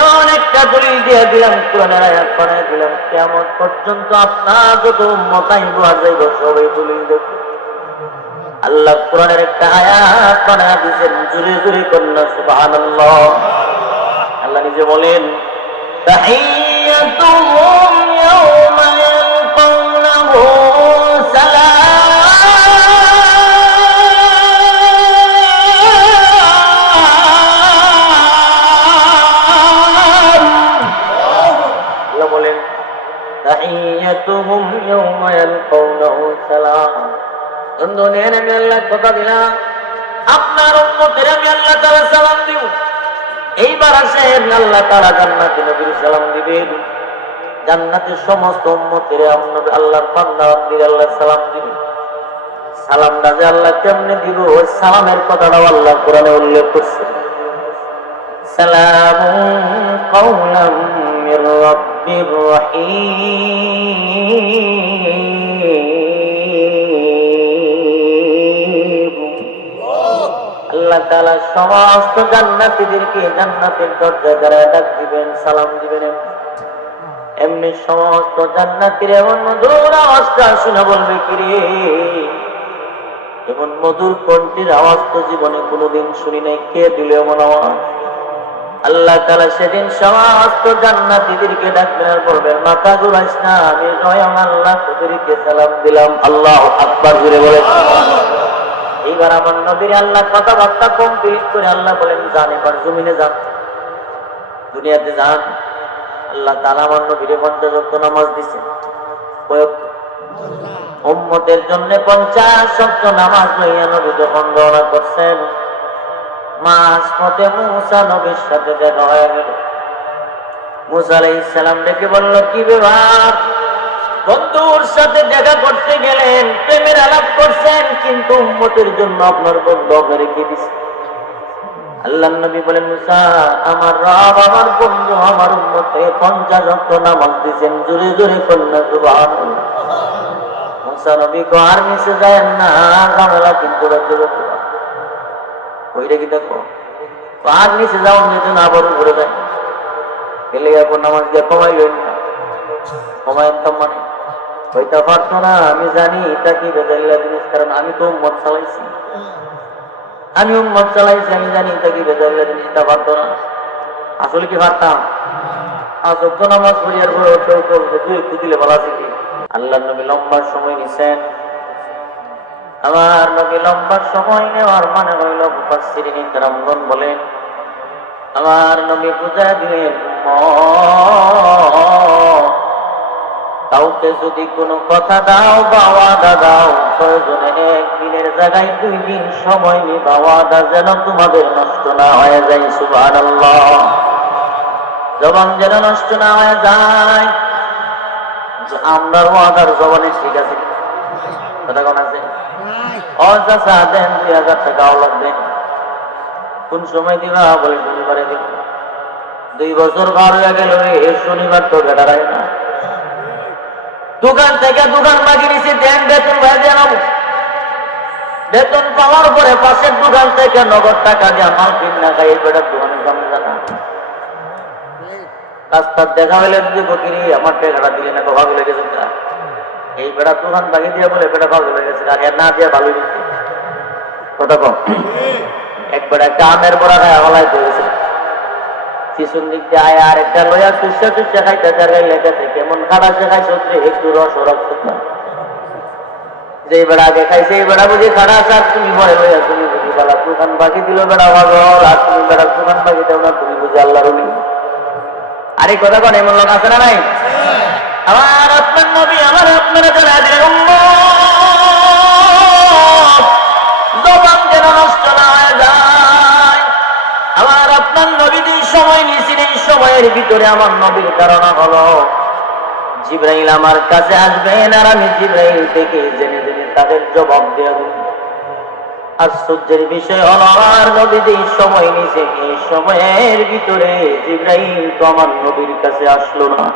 এমন একটা দলিল দিয়ে দিলাম, কোরআনের আয়াত বানায় দিলাম, কিয়ামত পর্যন্ত আপনার যত উম্মত আইব আর যাইব সবাই দলিল দেখবে। আল্লাহ কোরআনের একটা আয়াত বানায় দিয়েছেন, জোরে জোরে কন্যা সুবহানাল্লাহ। আল্লাহ নিজে বলেন, তাহিয়াতুহুম ইয়াওমা ইয়ালকাউনাহু সালাম। আল্লাহ বলেন, তাহিয়াতুহুম ইয়াওমা ইয়ালকাউনাহু সালাম। দুনিয়ায় আমি আল্লাহ কথা দিলাম, আপনার উম্মতের আমি আল্লাহ তাআলা সালাম দিব। এইবার আসেন, আল্লাহ তাআলা জান্নাতে নবীর সালাম দিবেন, জান্নাতের সমস্ত উম্মতের আল্লাহর বান্দা বান্দির আল্লাহ সালাম দিবেন। সালামটা যে আল্লাহ কেমনে দিব, ওই সালামের কথাটাও আল্লাহ কোরআনে উল্লেখ করছে, সালামুন কাওলাম মির রাব্বির রহিম। আল্লাহ তাআলা সমস্ত জান্নাতীদেরকে জান্নাতের দরজায় দাঁড়ায় ডাক দিবেন, সালাম দিবেন। এমনি সমস্ত জান্নাতীরা এমন মধুর আওয়াজটা শুনে বলবে, কিরে এমন মধুর কণ্ঠের আওয়াজ তো জীবনে কোনোদিন শুনি নাই, কে দিল এমন আওয়াজ? আল্লাহ তাআলা সেদিন সমস্ত জান্নাতীদেরকে ডাকবেন আর বলবেন, মাথা ঘুরাইস না, আমি স্বয়ং আল্লাহ তোদেরকে সালাম দিলাম। আল্লাহু আকবার জোরে বলে। এইবার আমার নবীর আল্লাহ কথাবার্তা কমপ্লিট করে আল্লাহ বলেন, যান এবার জমিনে যান, দুনিয়াতে যান। আল্লাহ তাআলা আমার নবীরে 50 ওয়াক্ত নামাজ দিয়েছেন। উম্মতের জন্য 50 ওয়াক্ত নামাজ লইয়া নবী যখন রওনা করছেন, মাস পথে মুসা নবীর সাথে দেখা হয়ে গেল। মুসা আলাইহিস সালাম ডেকে বলল, কি ব্যাপার, বন্ধুর সাথে দেখা করতে গেলেন, প্রেমের আলাপ করছেন, কিন্তু উম্মতের জন্য আপনার বন্ধু আপনারে কি দিছে? আল্লাহর নবী বলেন, মুসা, আমার রব আমার বন্ধু আমার উম্মতে 50 ওয়াক্ত নামাজ দিয়েছেন, জোরে জোরে কন্যা সুবহানাল্লাহ। মুসা নবী কো, আর নিচে যায় না, ঝামেলা কিন্তু ওইটা কি দেখো, আর নিচে যাও, যেতে না আবার ঘুরে যায় গেলে এখন নামাজ দিয়ে কমাইলেন না, কমাইতাম মানে হইতে পারতো না। আমি জানি এটা কি বেজাল্লা জিনিস, কারণ আমি তো উম্মত চালাইছি, আমি জানি এটা কি বেজাল্লা জিনিস, এটা পারতো না। আসলে কি পারতাম? আসক্ত নামাজ পড়িয়ার পরে একটু দিলে ভালো আছে কি? আল্লাহ নবী লম্বা সময় নিছেন। আমার নবী লম্বা সময় নেওয়ার মানে হইল, মুফাসসিরিন ইকরামগণ বলেন, আমার নবী বুঝায় দিলেন, কাউকে যদি কোনো কথা দাও বা ওয়াদা দাও, প্রয়োজনে একদিনের জায়গায় 2 দিন সময় নিবা, ওয়াদা যেন তোমাদের নষ্ট না হয়ে যায়। সুবহানাল্লাহ। জবান যেন নষ্ট না হয়ে যায়। আমরা ওয়াদার জবানে ঠিক আছে, কথা কোন আছে? চাচা দেন 2000 টাকা আওলাদ দেন, কোন সময় দিবা? বলে শনিবারে দিব। 2 বছর পার হয়ে গেল, এই শনিবার তো বেড়ায় না। দোকান থেকে দোকান বাকি নিচে দেন, বেতন ভাই দিয়ে নেব। বেতন পাওয়ার পরে পাশের দোকান থেকে নগদ টাকা দিয়ে মাল কিন না খাই, বেটার দোকানের সামনে জানা রাস্তার দেখা হইলে বকিরি আমার টাকাটা দিলে না, ভালো লেগেছে না, এই বেটা দোকান বাকি দিয়ে বলে বেটা ভালো লেগেছে, আর না দিয়ে ভালো দিচ্ছে। কথা কম, একবার একটা আমের বড়া খায় হলায় করেছে, পিছন দিক দিয়ে আয় আর একটা লইয়া সুস্যা সুস্যা খাইতে জায়গায় লেগেছে, কেমন খাড়া সে খাইছে, একটু রস রস না, যে বেড়া আগে খাইছে এই বেড়া বুঝি খাড়া আছে, আর তুমি ভয় লইয়া তুমি বুঝি বেলা দোকান বাকি দিল বেড়া ভাগল, আর তুমি বেড়া দোকান বাকি দেও না, তুমি বুঝি আল্লাহর উনি। আরে কথা কন, এমন লোক আছে না নাই? আমার আপনার নবী আমার আপনারা জানা দিলেন, জবান যেন নষ্ট না হয়ে যায়। আমার আপনার নবী যে সময় নিয়েছেন, এই সময়ের ভিতরে আমার নবীর ধারণা হলো জিবরাইল আমার কাছে আসবেন, আর আমি জিবরাইল থেকে জেনে জেনে তাদের জবাব দেব। আশ্চর্যের বিষয় হলো, আমার নবী যে সময় নিয়েছে, এই সময়ের ভিতরে জিবরাইল তো আমার নবীর কাছে আসলো না।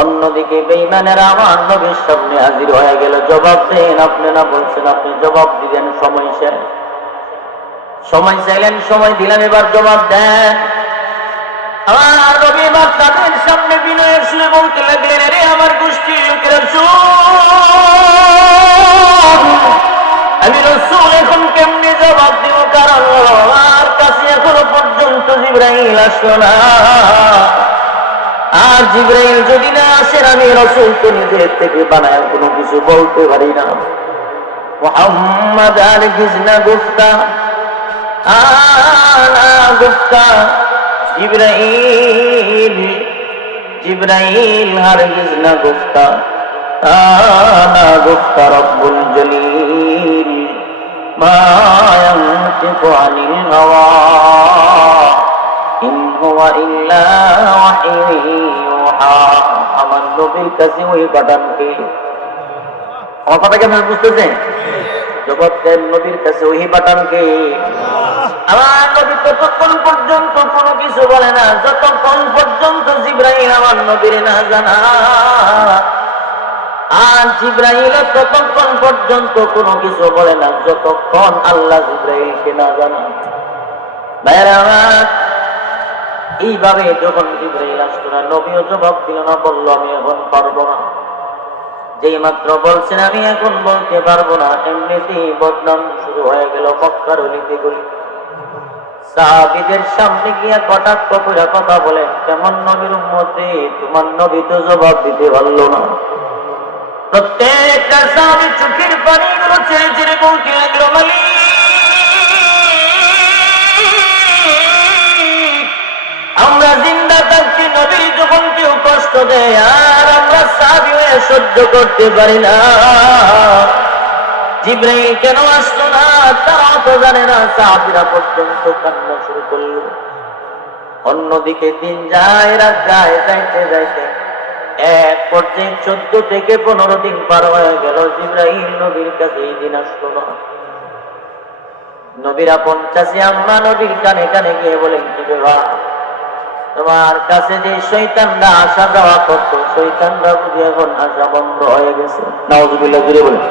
অন্যদিকে বেঈমানেরা আমার নবীর সামনে হাজির হয়ে গেল, জবাব দেন। আপনি না বলছেন, আপনি জবাব দিলেন, সময় শেষ। সময় চাইলেন, সময় দিলাম, এবার জবাব দেন। আমার নবী এবার তাদের সামনে বিনয়ের সুরে বলতে লাগলেন, আরে আমার গোষ্ঠীর লোকেরা শুন, আমি রাসূল এখন কেমনে জবাব দিব, কারণ আমার কাছে এখনো পর্যন্ত জিবরাইল আসলো না। আর জিবরাইল যদি না আসেন আমি রাসূল তো নিজের থেকে বানায় কোনো কিছু বলতে পারি না। মুহাম্মদ হারগিজ না গুফতা, আনা গুফতা, জিবরাইল হারগিজ না গুফতা, আনা গুফতা রব্বুল জলিল মা ইয়ানতিকু আনিল হাওয়া ইন হুয়া ইল্লা ওয়াহয়ুন ইউহা। আমার নবীর কাছে ওই বাটনকে, আমার কথা কেমন বুঝতেছেন? জগৎ নবীর কাছে ওই বাটনকে। আমার নবী ততক্ষণ পর্যন্ত কোনো কিছু বলে না যতক্ষণ পর্যন্ত জিবরাইল আমার নবীর না জানা। আর জিবরাইল ততক্ষণ পর্যন্ত কোনো কিছু বলে না যতক্ষণ আল্লাহ জিবরাইলকে না জানা। এইভাবে যখন জিবরাইল আসতো না, নবীও জবাব দিল না, বললো আমি এখন পারবো না। যেই মাত্র বলছেন আমি এখন বলতে পারবো না, এমনিতেই বদনাম শুরু হয়ে গেল মক্কার অলিতে গলিতে। সাহাবীদের সামনে গিয়া কটাক্ষ করে কথা বলেন, কেমন নবীর উম্মতে, তোমার নবী তো জবাব দিতে পারলো না। প্রত্যেকটা সাহাবী চোখের পানিগুলো ছেড়ে ছেড়ে বলতে লাগলো, মালিক আমরা জিন্দা থাকতে নবীর যখন কেউ কষ্ট দেয় আর আমরা সাহাবী হয়ে সহ্য করতে পারি না। জিবরাইল কেন আসলো না তারাও তো জানে না। সাহাবীরা পর্যন্ত কান্না শুরু করলো। অন্যদিকে দিন যায় রাত যায়, যাইতে যাইতে এক পর্যায়ে 14 থেকে 15 দিন পার হয়ে গেল, জিবরাইল নবীর কাছে এই দিন আসলো না। নবীরা 50 আম্মা নবীর কানে কানে গিয়ে বলেন, কি ব্যাপার, তোমার কাছে যে শয়তানরা আসা যাওয়া করতো, শয়তানরা বুঝি এখন আসা বন্ধ হয়ে গেছে? নাউযুবিল্লাহ জুড়ে বলেন।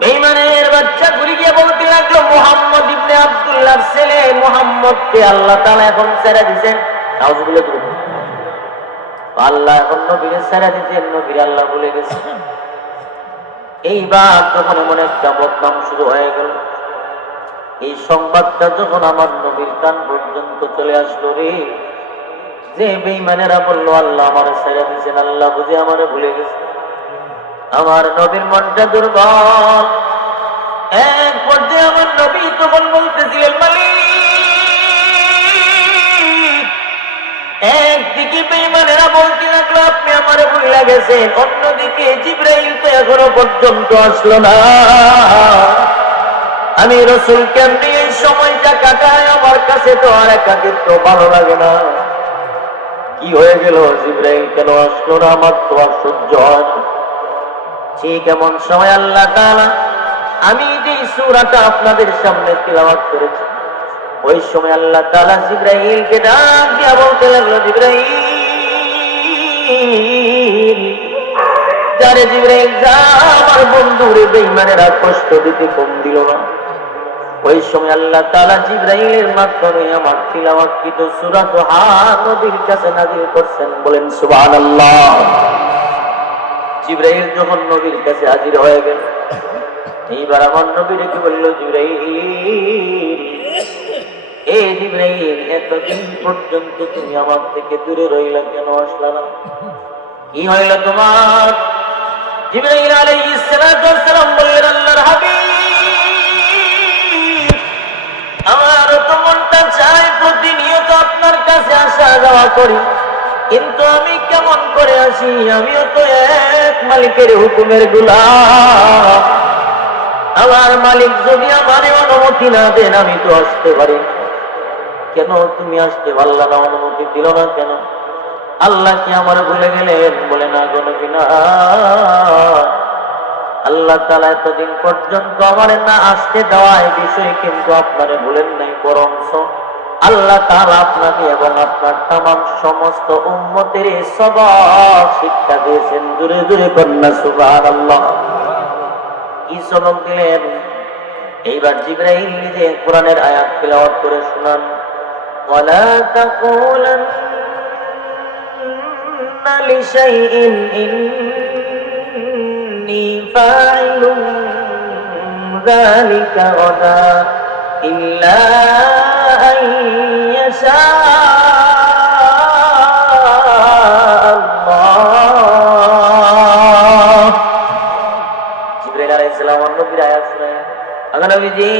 বেঈমানের বাচ্চা ঘুরে গিয়ে বলতে লাগলো, মুহাম্মদ ইবনে আব্দুল্লাহর ছেলে মুহাম্মদকে আল্লাহ তাআলা এখন ছেড়ে দিয়েছেন। নাউযুবিল্লাহ জুড়ে বলেন। আল্লাহ এখন নবীকে ছেড়ে দিয়েছেন, নবীর আল্লাহ বলে গেছে। এইবার যখন এমন একটা বদনাম শুরু হয়ে গেল, এই সংবাদটা যখন আমার নবীর কান পর্যন্ত চলে আসলো, রে যে বেঈমানেরা বললো আল্লাহ আমারে ছেড়ে দিয়েছেন, আল্লাহ বুঝে আমারে ভুলে গেছে। আমার নবীর মনটা দুর্বল। এক পর্যায়ে আমার নবী তখন বলতেছিলেন, মালিক একদিকে বেঈমানেরা বলতে লাগলো আপনি আমারে ভুলে গেছেন, অন্যদিকে জিবরাইল তো এখনো পর্যন্ত আসলো না। আমি রাসূল কেমনে এই সময়টা কাটায়, আমার কাছে তো আর একাকিত্ব ভালো লাগে না। কি হয়ে গেল, জিবরাইল কেন আসলো না, আমার তো আর সহ্য হয় না। ঠিক এমন সময় আল্লাহ তাআলা আমি যে সূরাটা আপনাদের সামনে তিলাওয়াত করেছি, ওই সময় আল্লাহ তাআলা জিবরাইলকে ডাক দিয়া বলতে লাগলো, জিবরাইল যারে জিবরাইল যা, আমার বন্ধুরে বেঈমানেরা কষ্ট দিতে কম দিল না। ওই সময় আল্লাহ তাআলা জিবরাইলের মাধ্যমে আমার তিলাওয়াতকৃত সূরা দুহা নবীর কাছে নাযিল করছেন। বলেন সুবহানাল্লাহ। জিবরাইল যখন নবীর কাছে হাজির হয়ে গেল, এইবার আমার নবী ডেকে বলল, জিবরাইল এই জিবরাইল এতদিন পর্যন্ত তুমি আমার থেকে দূরে রইলা, কেন আসলা না? কি হইল তোমার? জিবরাইল আলাইহিস সালাতু ওয়াস সালাম বললেন, আল্লাহর হাবিব আমার তো মনটা চায় প্রতিনিয়ত আপনার কাছে আসা যাওয়া করি, কিন্তু আমি কেমন করে আসি? আমিও তো এক মালিকের হুকুমের গোলাম। আমার মালিক যদি আমারে অনুমতি না দেন আমি তো আসতে পারি না। কেন তুমি আসতে পারলা না, অনুমতি দিল না কেন? আল্লাহ কি আমার ভুলে গেলেন? বলে না গো নবী না, আল্লাহ তাআলা এতদিন পর্যন্ত আমারে না আসতে দেওয়া এই বিষয়ে কিন্তু আপনারে ভুলেন নাই, বরঞ্চ আল্লাহ তাআলা আপনাকে এবং আপনার তামাম সমস্ত উম্মতের সবক শিক্ষা দিয়েছেন। জোরে জোরে কন্যা সুবহানাল্লাহ। কি সবক দিলেন? এইবার জিবরাইল নিজে কোরআনের আয়াত তিলাওয়াত করে শোনান। ولا تقولن لشيء إني فاعل ذلك غدا إلا أن يشاء الله জিবরাইল আলাইহিস সালাম নবীর আয়াত শুনে আগে নবীজি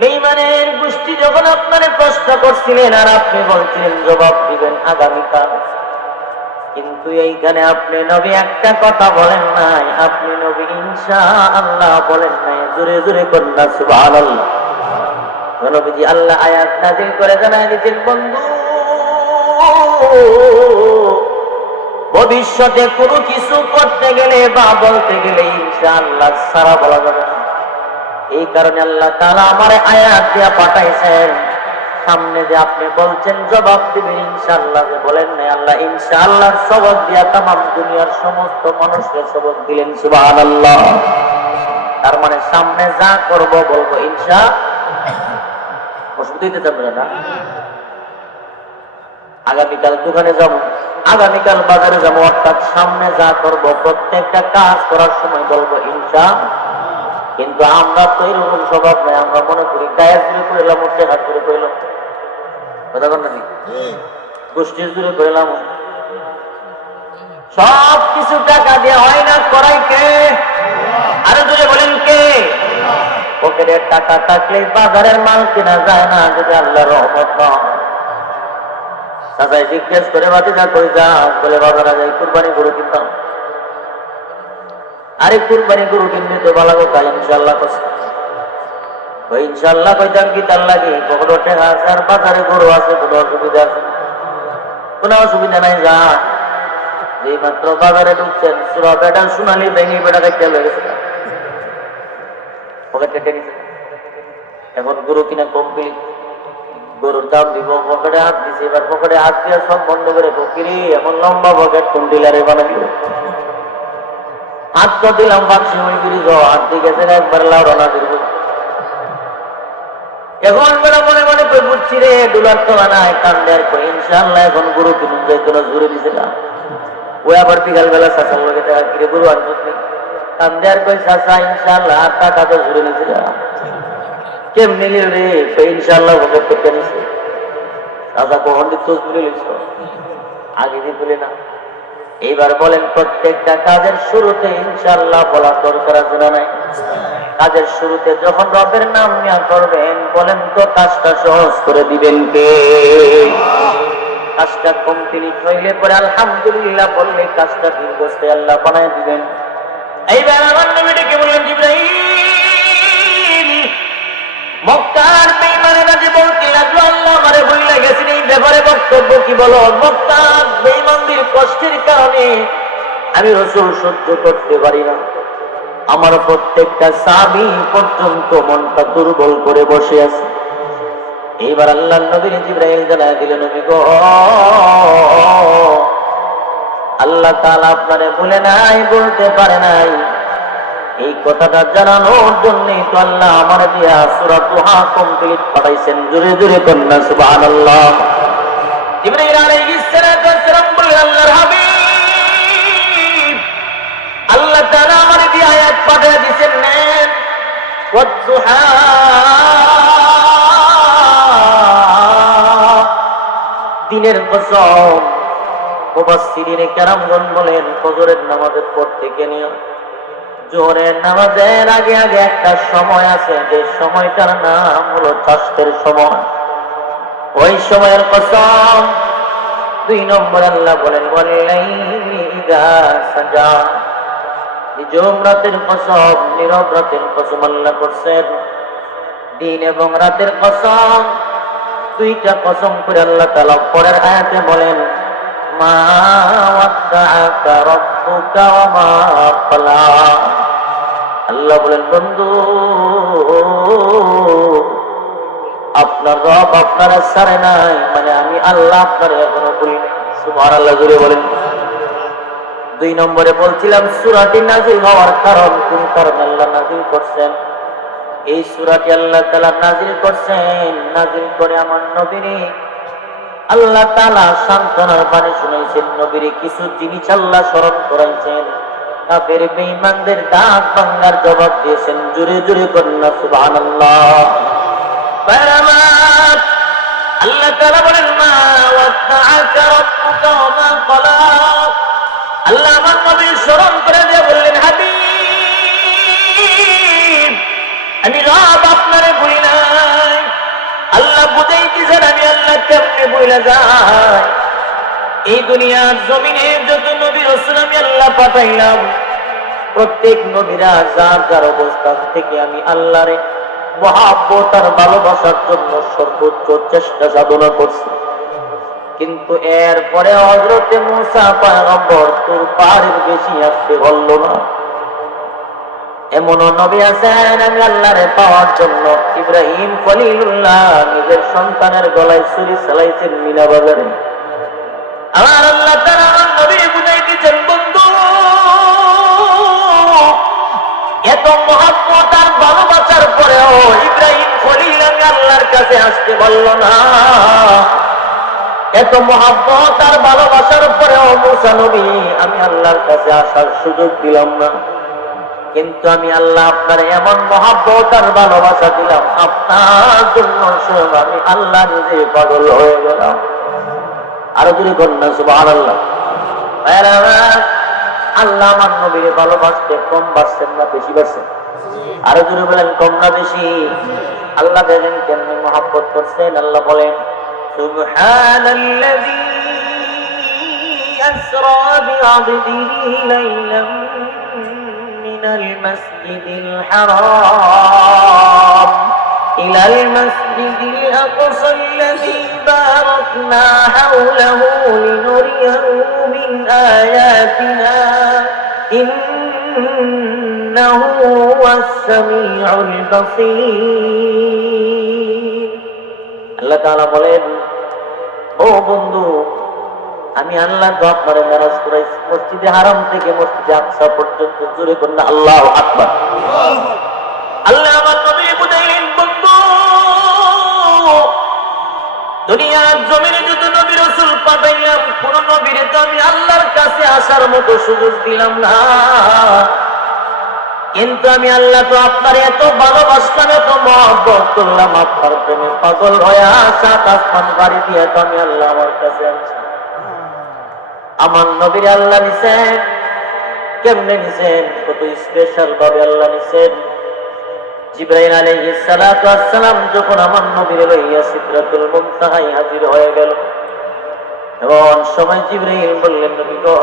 বেঈমানের গোষ্ঠী যখন আপনারে প্রশ্ন করছিলেন আর আপনি বলছিলেন জবাব দিবেন আগামীকাল, কিন্তু এইখানে আপনি নবী একটা কথা বলেন নাই, আপনি নবী ইনশাআল্লাহ বলেন নাই। জোরে জোরে কন্যা সুবহানাল্লাহ। নবীজি আল্লাহ আয়াত নাযিল করে জানায় দিয়েছেন, বন্ধু ভবিষ্যতে কোনো কিছু করতে গেলে বা বলতে গেলে ইনশাআল্লাহ ছাড়া বলা যাবে না। এই কারণে আল্লাহ তাআলা আমার আয়াত দিয়া পাঠাইছেন, সামনে যে আপনি বলছেন জবাব দিবেন ইনশাআল্লাহ, যে বলেন না আল্লাহ ইনশাআল্লাহ সবক দিয়া तमाम দুনিয়ার সমস্ত মানুষকে সবক দিলেন। সুবহানাল্লাহ। তার মানে সামনে যা করব বলবো ইনশাআল্লাহ। অসুবিধা দিতে পারবে না। আগামীকাল দোকানে যাব, আগামীকাল বাজারে যাব, অর্থাৎ সামনে যা করব প্রত্যেকটা কাজ করার সময় বলবো ইনশাআল্লাহ। কিন্তু আমরা তো এরকম স্বভাব নাই, আমরা মনে করি গায়ে জুড়ে করিলাম, উঠে হাত জুড়ে করিলাম, কথা বল নাকি গোষ্ঠীর জুড়ে করিলাম, সব কিছু টাকা দিয়ে হয় না, করাই কে? আরো জুড়ে বলেন কে? পকেটের টাকা থাকলে বাজারের মাল কেনা যায় না যদি আল্লাহর রহমত না। চাচাই জিজ্ঞেস করে বাতিজা কই যা, বলে বাজারে যাই কুরবানি গরু কিনতাম। আরে কুরবানি গরু কিনবে তো ভালো কথা, ইনশাআল্লাহ ওই ইনশাআল্লাহ কইতাম কি তার লাগে পকেটে আছে আর বাজারে গরু আছে, কোনো অসুবিধা আছে? কোনো অসুবিধা নাই। যা যেই মাত্র বাজারে ঢুকছেন সুরা বেটা সোনালি ভেঙে বেটা দেখতে লেগেছে, পকেট কেটে নিছে। এখন গরু কিনা কমপ্লিট, গরুর দাম দিব, পকেটে হাত দিছে। এবার পকেটে হাত দিয়ে সব বন্ধ করে ফকিরি এমন লম্বা পকেট কোন ডিলারে বানাবি? হাত তো দিলাম বাক্সে ওই গিরিজ হাত দিয়ে গেছে একবার লাউরানা দিব। এখন বেড়া মনে মনে কই বুঝছি রে ডুলার তো নাই, কান্দে আর কই ইনশাআল্লাহ এখন গরু কিনুন যাই কোনো জোরে দিছে না। ওই আবার বিকাল বেলা চাচার লগে টাকা কিনে গরু আনছিস নি, কান্দে আর কই চাচা ইনশাআল্লাহ আর টাকা তো জোরে নিছে না। কেমনি নিল রে? কই ইনশাআল্লাহ ভোগ করতে নিছে। চাচা কখন দিত তুলে লিখছ, আগে দিয়ে তুলে না। এইবার বলেন প্রত্যেকটা কাজের শুরুতে ইনশাআল্লাহ বলা দরকার আছে না নাই? কাজের শুরুতে যখন রবের নাম নিয়ে করবেন বলেন তো কাজটা সহজ করে দিবেন কে? কাজটা কমপ্লিট হইলে পরে আলহামদুলিল্লাহ বললে কাজটা দীর্ঘস্থায়ী আল্লাহ বানায় দিবেন। এইবার আমার নবীকে বললেন জিবরাইল, মক্কার বেঈমানেরা যে বলতে লাগলো আল্লাহ আমারে বইলা গেছেন, এই ব্যাপারে বক্তব্য কি বলো? মক্কার বেঈমানদের কষ্টের কারণে আমি রাসূল সহ্য করতে পারি না, আমার প্রত্যেকটা সাহাবী পর্যন্ত মনটা দুর্বল করে বসে আছে। এইবার আল্লাহর নবী জিবরাইল জানায় দিলেন, নবী গো আল্লাহ তাআলা আপনারে বলে নাই, বলতে পারে নাই, এই কথাটা জানানোর জন্যই তো আল্লাহ আমার দিয়া সূরা দুহা কমপ্লিট পাঠাইছেন। জোরে জোরে কন্যা সুবহানাল্লাহ। জিবরাইল আলাইহিস সালাম বললেন, আল্লাহর হাবিব আল্লাহ তাআলা আমার দিয়া আয়াত পাঠিয়ে দিয়েছেন, নেন ওয়াদ-দুহা দিনের কসম। মুফাসসিরিনে কেরামগণ বলেন ফজরের নামাজের পর থেকে নিয়ে জোহরের নামাজের আগে আগে একটা সময় আছে, যে সময়টার নাম হলো চাষের সময়। ওই সময়ের কসম। 2 নম্বর আল্লাহ বলেন ওয়াল্লাইলি ইযা সাজা, নিজম রাতের কসম, নীরব রাতের কসম আল্লাহ করছেন। দিন এবং রাতের কসম, 2টা কসম করে আল্লাহ তাআলা পরের আয়াতে বলেন মা ওয়াদ্দাআকা রাব্বুকা ওয়া মা ক্বালা। আল্লাহ বলেন বন্ধু আপনার রব আপনারা ছাড়ে নাই, মানে আমি আল্লাহ আপনার এখনো বলি নাই। সুবহানাল্লাহ জুড়ে বলেন। 2 নম্বরে বলছিলাম সূরাটি নাযিল হওয়ার কারণ, কোন কারণে আল্লাহ নাযিল করছেন। এই সূরাটি আল্লাহ তাআলা নাযিল করছেন। নাযিল করে আমার নবীরে আল্লাহ তাআলা সান্ত্বনার বাণী শুনাইছেন। নবীরে কিছু জিনিস আল্লাহ স্মরণ করাইছেন। কাফের বেঈমানদের দাঁত ভাঙার জবাব দিয়েছেন। জোরে জোরে করেন না সুবহানাল্লাহ। বারামাত আল্লাহ তাআলা বলেন মা ওয়াদাআকা রাব্বুকা ওয়া মা ক্বালা। আল্লাহ আমার নবীর স্মরণ করে দিয়ে বললেন হাবিব আমি রব আপনারে ভুলি নাই। আল্লাহ বুঝাইতেছেন আমি আল্লাহ কেমনে ভুলে যাই। এই দুনিয়ার জমিনে যত নবী রাসূল আমি আল্লাহ পাঠাইলাম প্রত্যেক নবীরা যার যার অবস্থান থেকে আমি আল্লাহরে মহব্বত আর ভালোবাসার জন্য সর্বোচ্চ চেষ্টা সাধনা করছি। কিন্তু এরপরে হযরতে মূসা পয়গম্বর তোর পারের বেশি আসতে বলল না। এমন নবী আছেন আমি আল্লাহরে পাওয়ার জন্য ইব্রাহিম খলিলুল্লাহ নিজের সন্তানের গলায় ছুরি চালাইছেন মিনা বাজারে। আমার আল্লাহ তাআলা আমার নবী বুঝাই দিয়েছেন বন্ধু এত মহব্বত আর ভালোবাসার পরেও ইব্রাহিম খলিল আমি আল্লাহর কাছে আসতে বলল না। এত মহব্বত আর ভালোবাসার পরেও মূসা নবী আমি আল্লাহর কাছে আসার সুযোগ দিলাম না। কিন্তু আমি আল্লাহ আপনার এমন মহব্বত আর ভালোবাসা দিলাম আপনার জন্য স্বয়ং আমি আল্লাহ নিজে পাগল হয়ে গেলাম। আরো যদি কন্যা সুবহানাল্লাহ। আল্লাহ আমার নবীরে ভালোবাসতে কম বাসছেন না বেশি বাসছেন? আরো যদি বলেন কম না বেশি? আল্লাহ দেখেন কেমনি মহব্বত করছেন। আল্লাহ বলেন সুবহানাল্লাযী আসরা বিআবদিহি লাইলাম মিনাল মাসজিদিল হারাম ইলাল মাসজিদিল আকসাল্লাযী বারাকনা হাওলাহু লিনুরিয়াহু মিন আয়াতিনা ইন্নাহু হুয়াস সামিউল বাসীর। আল্লাহ তাআলা বলেন ও বন্ধু আমি আল্লাহ তো আপনার মেরাজ করাইছি মসজিদে হারাম থেকে মসজিদে আকসা পর্যন্ত। জোরে করুন আল্লাহু আকবার। আল্লাহ আমার নবী বুঝাইলেন বন্ধু দুনিয়ার জমিনে যত নবী রাসূল পাঠাইলাম কোন নবীরে তো আমি আল্লাহর কাছে আসার মতো সুযোগ দিলাম না। কিন্তু আমি আল্লাহ তো আপনার এত ভালোবাসলাম এত মহব্বত করলাম আপনার প্রেমে পাগল হয়ে সাত আসমান বাড়ি দিয়ে তো আমি আল্লাহ আমার কাছে আছি। আমার নবীর আল্লাহ নিছেন কেমনে নিছেন? কত স্পেশাল ভাবে আল্লাহ নিছেন। জিবরাইল আলাইহিস সালাতু ওয়াস সালাম যখন আমার নবীর লইয়া সিদরাতুল মুনতাহায় হাজির হয়ে গেল এমন সময় জিবরাইল বললেন নবী গো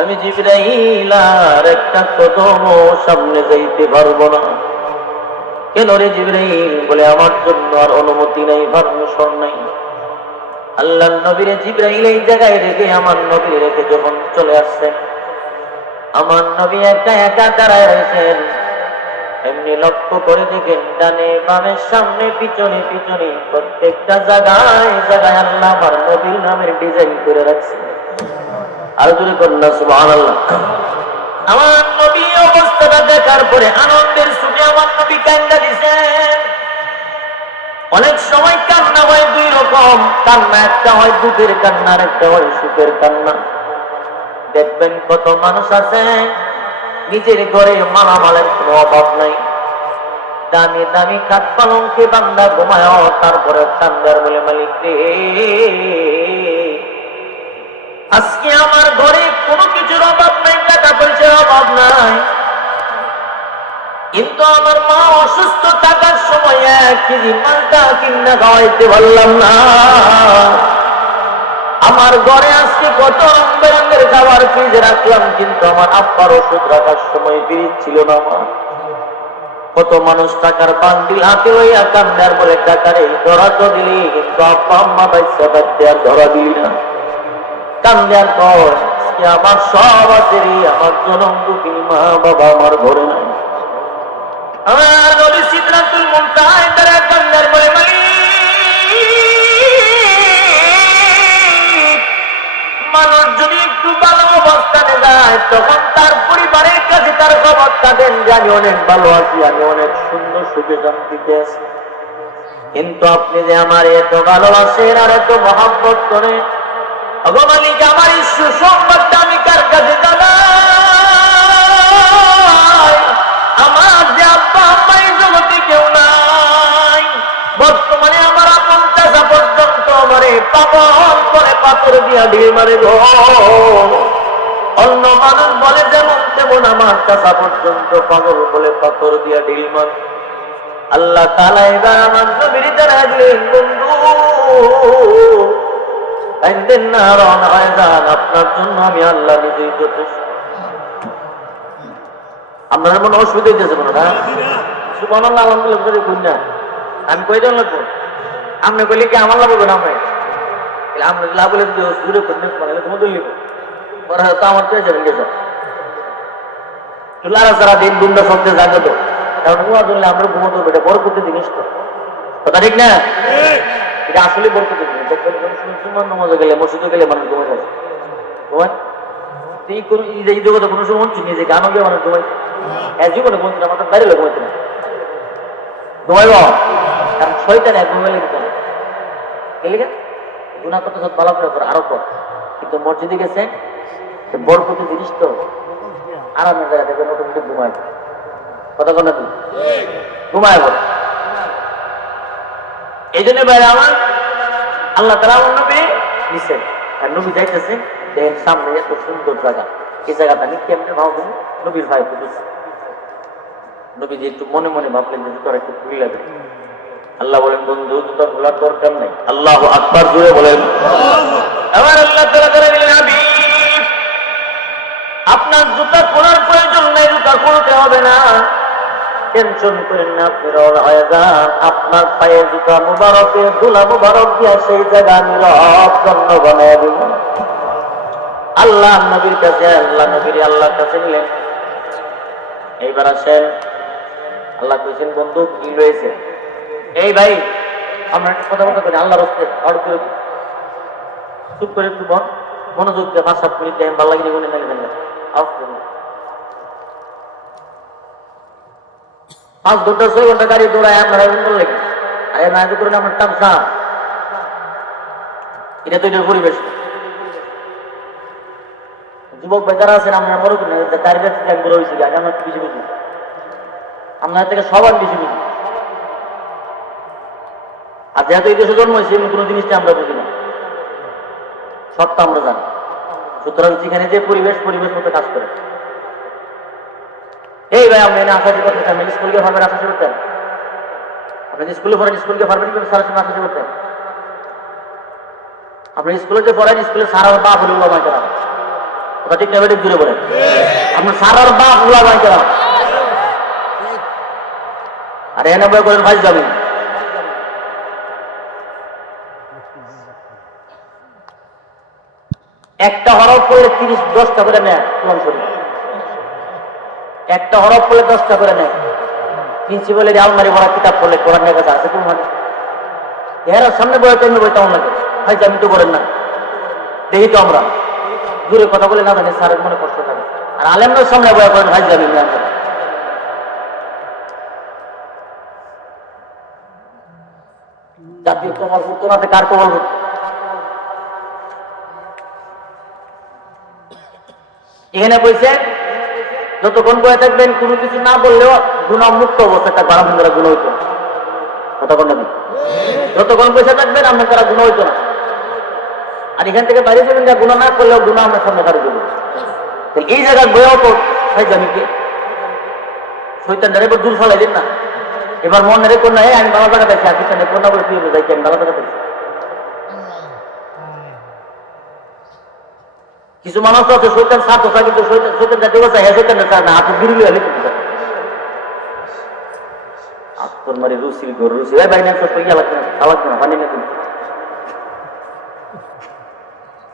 আমি জিবরাইল আর একটা কদম সামনে যাইতে পারবো না। কেন রে জিবরাইল? বলে আমার জন্য আর অনুমতি নাই, পারমিশন নাই। আল্লাহর নবীরে জিবরাইল এই জায়গায় রেখে আমার নবী রেখে যখন চলে আসছেন আমার নবী একা একা দাঁড়ায় রয়েছেন। এমনি লক্ষ্য করে দেখেন ডানে বামে সামনে পিছনে পিছনে প্রত্যেকটা জায়গায় জায়গায় আল্লাহ আমার নবীর নামের ডিজাইন করে রাখছে। আর জোরে কন্যা সুবহানাল্লাহ। আমার নবী অবস্থাটা দেখার পরে আনন্দের সুখে আমার নবী কান্না দিছেন। অনেক সময় কান্না হয় দুই রকম, কান্না একটা হয় দুঃখের কান্না আর একটা হয় সুখের কান্না। দেখবেন কত মানুষ আছে নিজের ঘরে মালামালের কোনো অভাব নাই, দামি দামি খাট পালঙ্কে বান্দা ঘুমায় তারপরে কান্দার বলে মালিক রে আজকে আমার ঘরে কোনো কিছুর অভাব নাই, টাকা পয়সার অভাব নাই, কিন্তু আমার মা অসুস্থ থাকার সময় 1 কেজি মালটা কিনা খাওয়াইতে পারলাম না। আমার ঘরে আজকে কত রং বেরঙের খাবার ফ্রিজে রাখলাম কিন্তু আমার আব্বার ওষুধ রাখার সময় ফ্রিজ ছিল না। আমার কত মানুষ টাকার বান্ডিল হাতে লইয়া কান্দার বলে টাকা রে ধরা তো দিলি কিন্তু আব্বা আম্মা বাইসা থাকতে আর ধরা দিলি না। কান্দার পর আমার সব আছে রে, আমার জনম দুঃখিনী মা বাবা আমার ঘরে নাই। আমার নবী সিদরাতুল মুনতাহায় দাঁড়ায় কান্দার বলে মালিক মানুষ যদি একটু ভালো অবস্থানে যায় তখন তার পরিবারের কাছে তার খবরটা দেন যে আমি অনেক ভালো আছি, আমি অনেক সুন্দর সুখে শান্তিতে আছি। কিন্তু আপনি যে আমার এত ভালোবাসেন আর এত মহব্বত করেন, ওগো মালিক, আমার এই সুসংবাদটা আমি কার কাছে জানাই? আমার যে আব্বা আম্মা এই জগতে কেউ নাই, বর্তমানে আমার আপন চাচা পর্যন্ত আমারে পাগল করে পাথর দিয়া ঢিল মারে গো। অন্য মানুষ বলে যেমন তেমন, আমার চাচা পর্যন্ত পাগল বলে পাথর দিয়া ঢিল মারে। আল্লাহ তাআলা এবার আমার নবীর জানায় দিলেন, বন্ধু কাঁদেন না, রওনা হয়ে যান, আপনার জন্য আমি আল্লাহ নিজেই যথেষ্ট। আপনার মনে অসুবিধা হইতেছে মনে না? সুবহানাল্লাহ, আলহামদুলিল্লাহ করে কই না, আমি কই দেন লাগবো? আপনি কইলে কি আমার লাভ হবে না? আমরা লাভ বলে দূরে করতে পারলে তোমাদের লিখব, পরে হয়তো আমার পেয়ে যাবেন গেছে চুলারা সারা দিন গুন্ডা সবচেয়ে জাগত, কারণ উয়া ধরলে আমরা ঘুমোতে হবে, এটা বরকতের জিনিস তো, কথা ঠিক না? এটা আসলে বরকতের জিনিস। মুসলমান নামাজে গেলে, মসজিদে গেলে মানুষ ঘুমাই যায়, ঘুমায়। এই জগতে কোনো সময় মন চিনি যে গানও গিয়ে মানুষ ঘুমাই, এক জীবনে ঘুমছে না, মাথার বাইরে ঘুমাইতে না, ঘুমাইব কারণ শয়তান এক ঘুমাইলে দিতে না গেলে গুণা করতে সব ভালো করে আরো কর। কিন্তু মসজিদে গেছে বরকতের জিনিস তো, আরামের জায়গা থেকে মোটামুটি ঘুমায়, কথা কথা কি ঘুমায় বল। এই জন্য বাইরে আমার আল্লাহ তাআলা নবী নিছেন, আর নবী যাইতেছে, দেখেন সামনে এত সুন্দর জায়গা, এই জায়গাটা আমি কেমনে ভাববো? নবীর ভাই বুঝছে, নবী যে একটু মনে মনে ভাবলেন যে জুতার একটু খুলে যাবে। আল্লাহ বলেন, বন্ধু জুতা খোলার দরকার নাই। আল্লাহু আকবার জোরে বলেন। আবার আল্লাহ তাআলা বলেন, হাবিব আপনার জুতা খোলার প্রয়োজন নাই, জুতা খুলতে হবে না, টেনশন করেন না, আপনি রওনা হয়ে যান। আপনার পায়ে জুতা মুবারকের ধুলা মুবারক দিয়া সেই জায়গা আমি রত্ন বানায় দিব। আল্লাহ নবীর কাছে, আল্লাহ নবীর আল্লাহর কাছে নিলেন। এইবার আসেন, আল্লাহ কইছেন, বন্ধু কি রয়েছে? এই ভাই আমরা একটা কথা বলতে করি, আল্লাহর রাস্তে চুপ করে একটু বল, মনোযোগ দিয়ে 5-7 মিনিট টাইম ভালো লাগে গুনে নেন না, 5 ঘন্টা 6 ঘন্টা গাড়ি দৌড়ায় আপনারা বন্ধ লাগে, আরে না যে করেন আমার টামসা, এটা তো এটার পরিবেশ। যুবক বেকার আছেন, আমরা মনে করি না গাড়ি যাচ্ছে এক বড় হয়েছে, আগে আমরা বেশি বুঝি, আপনার থেকে সবার বেশি বুঝি। আর যেহেতু এই দেশে জন্ম হয়েছে, এমন কোনো জিনিসটা আমরা বুঝি না, সবটা আমরা জানি। সুতরাং যেখানে যে পরিবেশ, পরিবেশ মতো কাজ করে। এই ভাই আপনি এনে আশা করতে চান, স্কুল গিয়ে পারবেন, আশা করতেন? আপনি স্কুলে পড়েন, স্কুল গিয়ে পারবেন কিন্তু সারা সময় আশা করতেন? আপনি স্কুলে যে পড়েন, স্কুলে সারার বাপ হলে উলামায়ে কেরাম, কথা ঠিক না বেঠিক জুড়ে বলেন? আপনার সারার বাপ উলামায়ে কেরাম, আর এনে বই করেন ভাই যাবেন। একটা হরফ পড়লে 10টা করে নেয় কোরআন শরীফ, একটা হরফ পড়লে 10টা করে নেয়। প্রিন্সিপালের আলমারি ভরা কিতাব পড়লে কোরআনের কাছে আছে কোন মানে? এরা সামনে বই কেমনি বই তেমন লাগে, ভাই আমি তো করেন না, দেখি তো আমরা দূরে কথা বলে না জানি, স্যারের মনে কষ্ট থাকে। আর আলেমদের সামনে বই করেন ভাই যাবি না, জাতীয় কমল করতো না, কার কমল করতো? এখানে বলছে যতক্ষণ বয়ে থাকবেন কোনো কিছু না বললেও গুণা মুক্ত অবস্থা বারাম দ্বারা গুণ হইতো, কতক্ষণ নাকি যতক্ষণ বসে থাকবেন আপনার তারা গুণ হইতো না। আর এখান থেকে বাইরে যাবেন, যা গুণা না করলেও গুণা আপনার সামনে দাঁড়িয়ে দেবেন। এই জায়গায় বয়েও তো ভাই জানিকে শৈতান দ্বারা এবার দূর ফলাই দিন না। এবার মনে রেখো না, আমি বাবা জায়গা দেখছি, আপনি কন্যা বলে তুই যাই, আমি বাবা জায়গা দেখছি। কিছু মানুষ তো আছে শৈতান সাথ ওঠা, কিন্তু শৈতান যাতে বসে হ্যাঁ শৈতান না, আপনি বিরুলি হলে তোর মারি রুসিল ঘর রুসি ভাই না ইয়া লাগবে না, লাগবে না পানি না।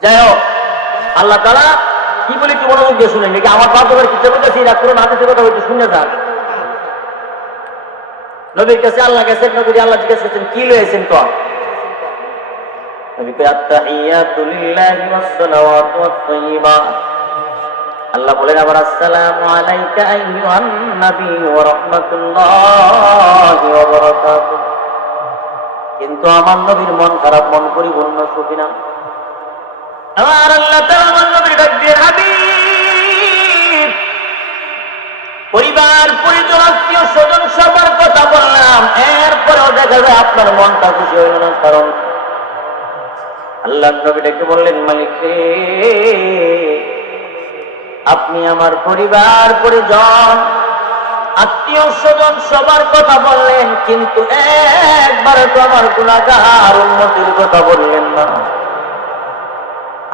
যাই হোক, আল্লাহ তাআলা কি বলে কি মনোযোগ দিয়ে শুনেন নাকি? আমার বাপ বাবার কিচ্ছা করতেছি না, পুরো হাতে কথা হইতে শুনে যান। নবীর কাছে আল্লাহ গেছেন, নবীর আল্লাহ জিজ্ঞেস করছেন কি লয়েছেন তো? নবী কয় আত্তাহিয়াতু লিল্লাহি ওয়াস সালাওয়াতু ওয়াত তাইয়্যিবাত। আল্লাহ বলেন আবার আসসালামু আলাইকা আইয়ুহান নবী ওয়া রাহমাতুল্লাহি ওয়া বারাকাতুহু। কিন্তু আমার নবীর মন খারাপ, মন পরিপূর্ণ সুখী না। আমার আল্লাহ তাআলা আমার নবীর ডাক দিয়ে হাবিব, পরিবার পরিজন আত্মীয় স্বজন সবার কথা বললাম, এরপরেও দেখা যায় আপনার মনটা খুশি হইল না। কারণ আল্লাহ নবী ডেকে বললেন, মালিক রে, আপনি আমার পরিবার পরিজন আত্মীয় স্বজন সবার কথা বললেন, কিন্তু একবার তো আমার গুনাহগার উম্মতের কথা বললেন না।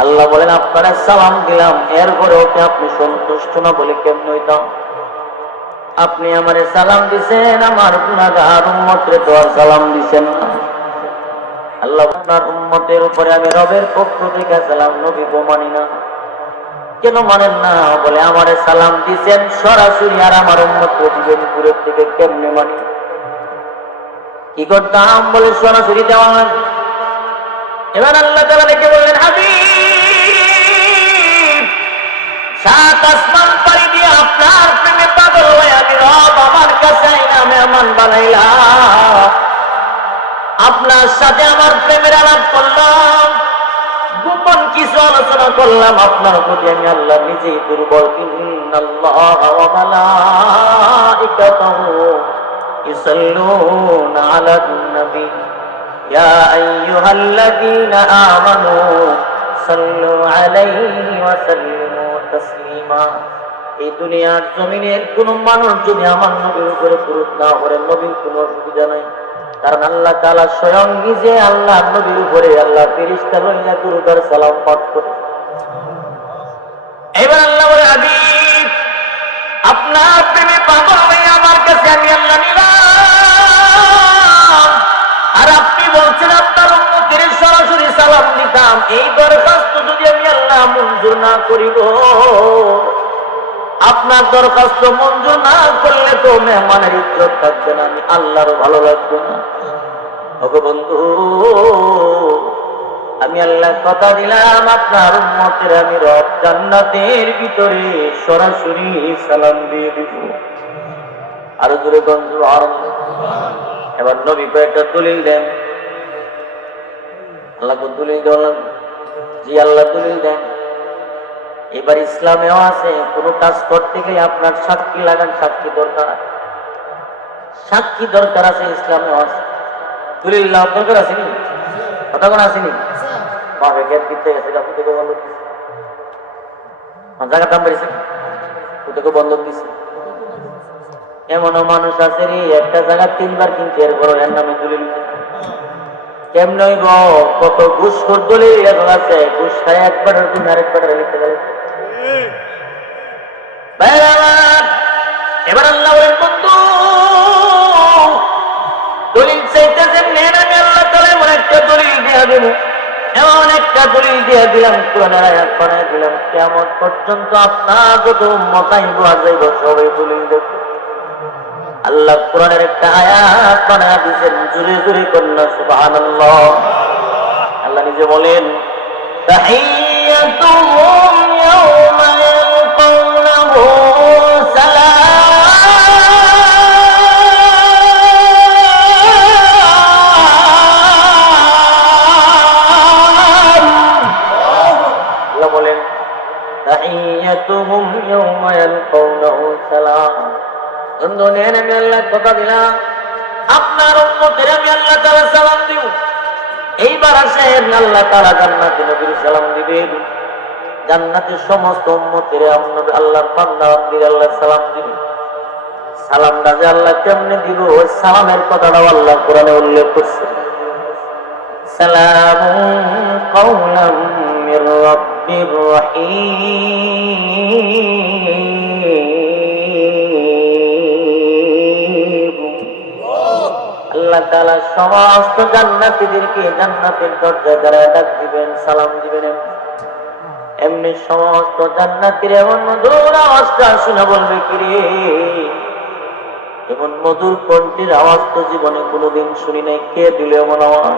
আল্লাহ বলেন, আপনারা সালাম দিলাম, এরপরে ওকে আপনি সন্তুষ্ট না বলে কেমন হইতাম? আপনি আমারে সালাম দিছেন, আমার গুনাহগার উম্মতরে তো আর সালাম দিছেন না। আল্লাহ, আপনার উম্মতের উপরে আমি রবের পক্ষ থেকে সালাম নবী গো মানি না। কেন মানেন না? বলে আমারে সালাম দিছেন সরাসরি, আর আমার উম্মতকে দিবেন দূরের থেকে, কেমনে মানি? কি করতাম? বলে সরাসরি দেওয়া লাগে। এবার আল্লাহ তাআলা ডেকে বললেন, হাবিব, সাত আসমান পাড়ি দিয়ে আপনার প্রেমে পাগল হয়ে আমি রব আমার কাছে আইনা মেহমান বানাইলাম। আপনার সাথে আমার প্রেমের আলাপ করলাম, গোপন কিছু আলোচনা করলাম। আপনার প্রতি আমি আল্লাহ নিজেই দুর্বল। ইন্নাল্লাহা ওয়া মালাইকাতাহু ইউসাল্লুনা আলান নবী ইয়া আইয়ুহাল্লাযীনা আমানু সাল্লু আলাইহি ওয়া সাল্লিমু তাসলিমা। এই দুনিয়ার জমিনের কোন মানুষ যদি আমার নবীর উপরে দরুদ না পড়ে, নবীর কোনো অসুবিধা নাই। কারণ আল্লাহ তাআলা স্বয়ং নিজে আল্লাহ নবীর উপরে আল্লাহ ফেরেশতা লইয়া দরুদ আর সালাম পাঠ করে। এবার আল্লাহ বলে, হাবিব, আপনার প্রেমে পাগল হয়ে আমার কাছে আমি আল্লাহ নিলাম, আর আপনি বলছেন আপনার উম্মতের সরাসরি সালাম দিতাম। এই দরখাস্ত যদি আমি আল্লাহ মঞ্জুর না করিব, আপনার দরখাস্ত মঞ্জুর না করলে তো মেহমানের ইজ্জত থাকবে না, আমি আল্লাহরও ভালো লাগবে না। ওগো বন্ধু, আমি আল্লাহ কথা দিলাম, আপনার উম্মতের আমি রব জান্নাতের ভিতরে সরাসরি সালাম দিয়ে দিব। আরো জোরে বন্ধু, আর এবার নবী কয়েকটা দলিল দেন। আল্লাহ দলিল দেন, জি আল্লাহ দলিল দেন। এবার ইসলামেও আছে, কোন কাজ করতে গেলে আপনার সাক্ষী লাগান, সাক্ষী দরকার, সাক্ষী দরকার আছে, ইসলামেও আছে। দলিল দরকার আছে নি? কথা কোন আসেনি? বাপে গেট দিতে গেছে, পুতকে বন্ধক দিছে, জায়গার দাম বেড়েছে, পুতকে বন্ধক দিছে। এমনও মানুষ আছে রে, একটা জায়গা 3 বার কিনছে, এরপর এর নামে দলিল। কেমন হইব? কত ঘুষখোর দলিল এখন আছে, ঘুষ খায় একবারের জন্য আরেকবার লিখতে পারে। এবার আল্লাহ বলেন, বন্ধু দলিল চাইতেছেন, নেন, আমি আল্লাহ তাআলা এমন একটা দলিল দিয়া দেব, এমন একটা দলিল দিয়া দিলাম, কোরআনের আয়াত বানায় দিলাম, কিয়ামত পর্যন্ত আপনার যত উম্মত আইব আর যাইব সবাই দলিল দেখবে। আল্লাহ কোরআনের একটা আয়াত বানায় দিয়েছেন, জোরে জোরে কন্যা সুবহানাল্লাহ। আল্লাহ নিজে বলেন, তাহিয়াতুহুম ইয়াওমা ইয়ালকাউনাহু সালাম। আল্লাহ বলেন, তাহিয়াতুহুম ইয়াওমা ইয়ালকাউনাহু সালাম। বন্ধু নেন, আমি আল্লাহ কথা দিলাম, আপনার উম্মতের আমি আল্লাহ তাআলা সালাম দিব। এইবার আসেন, আল্লাহ তাআলা জান্নাতে নবীর সালাম দিবেন, জান্নাতের সমস্ত উম্মতের আল্লাহর বান্দা বান্দির আল্লাহ সালাম দিবেন। সালামটা যে আল্লাহ কেমনে দিব, ওই সালামের কথাটাও আল্লাহ কোরআনে উল্লেখ করছে। সালামুন কাওলাম মির রাব্বির রহিম। আল্লাহ তাআলা সমস্ত জান্নাতীদেরকে জান্নাতের দরজায় দাঁড়ায় ডাক দিবেন, সালাম দিবেন। এমনি সমস্ত জান্নাতীরা এমন মধুর আওয়াজটা শুনে বলবে, কিরে, এমন মধুর কণ্ঠের আওয়াজ তো জীবনে কোনোদিন শুনি নাই, কে দিল এমন আওয়াজ?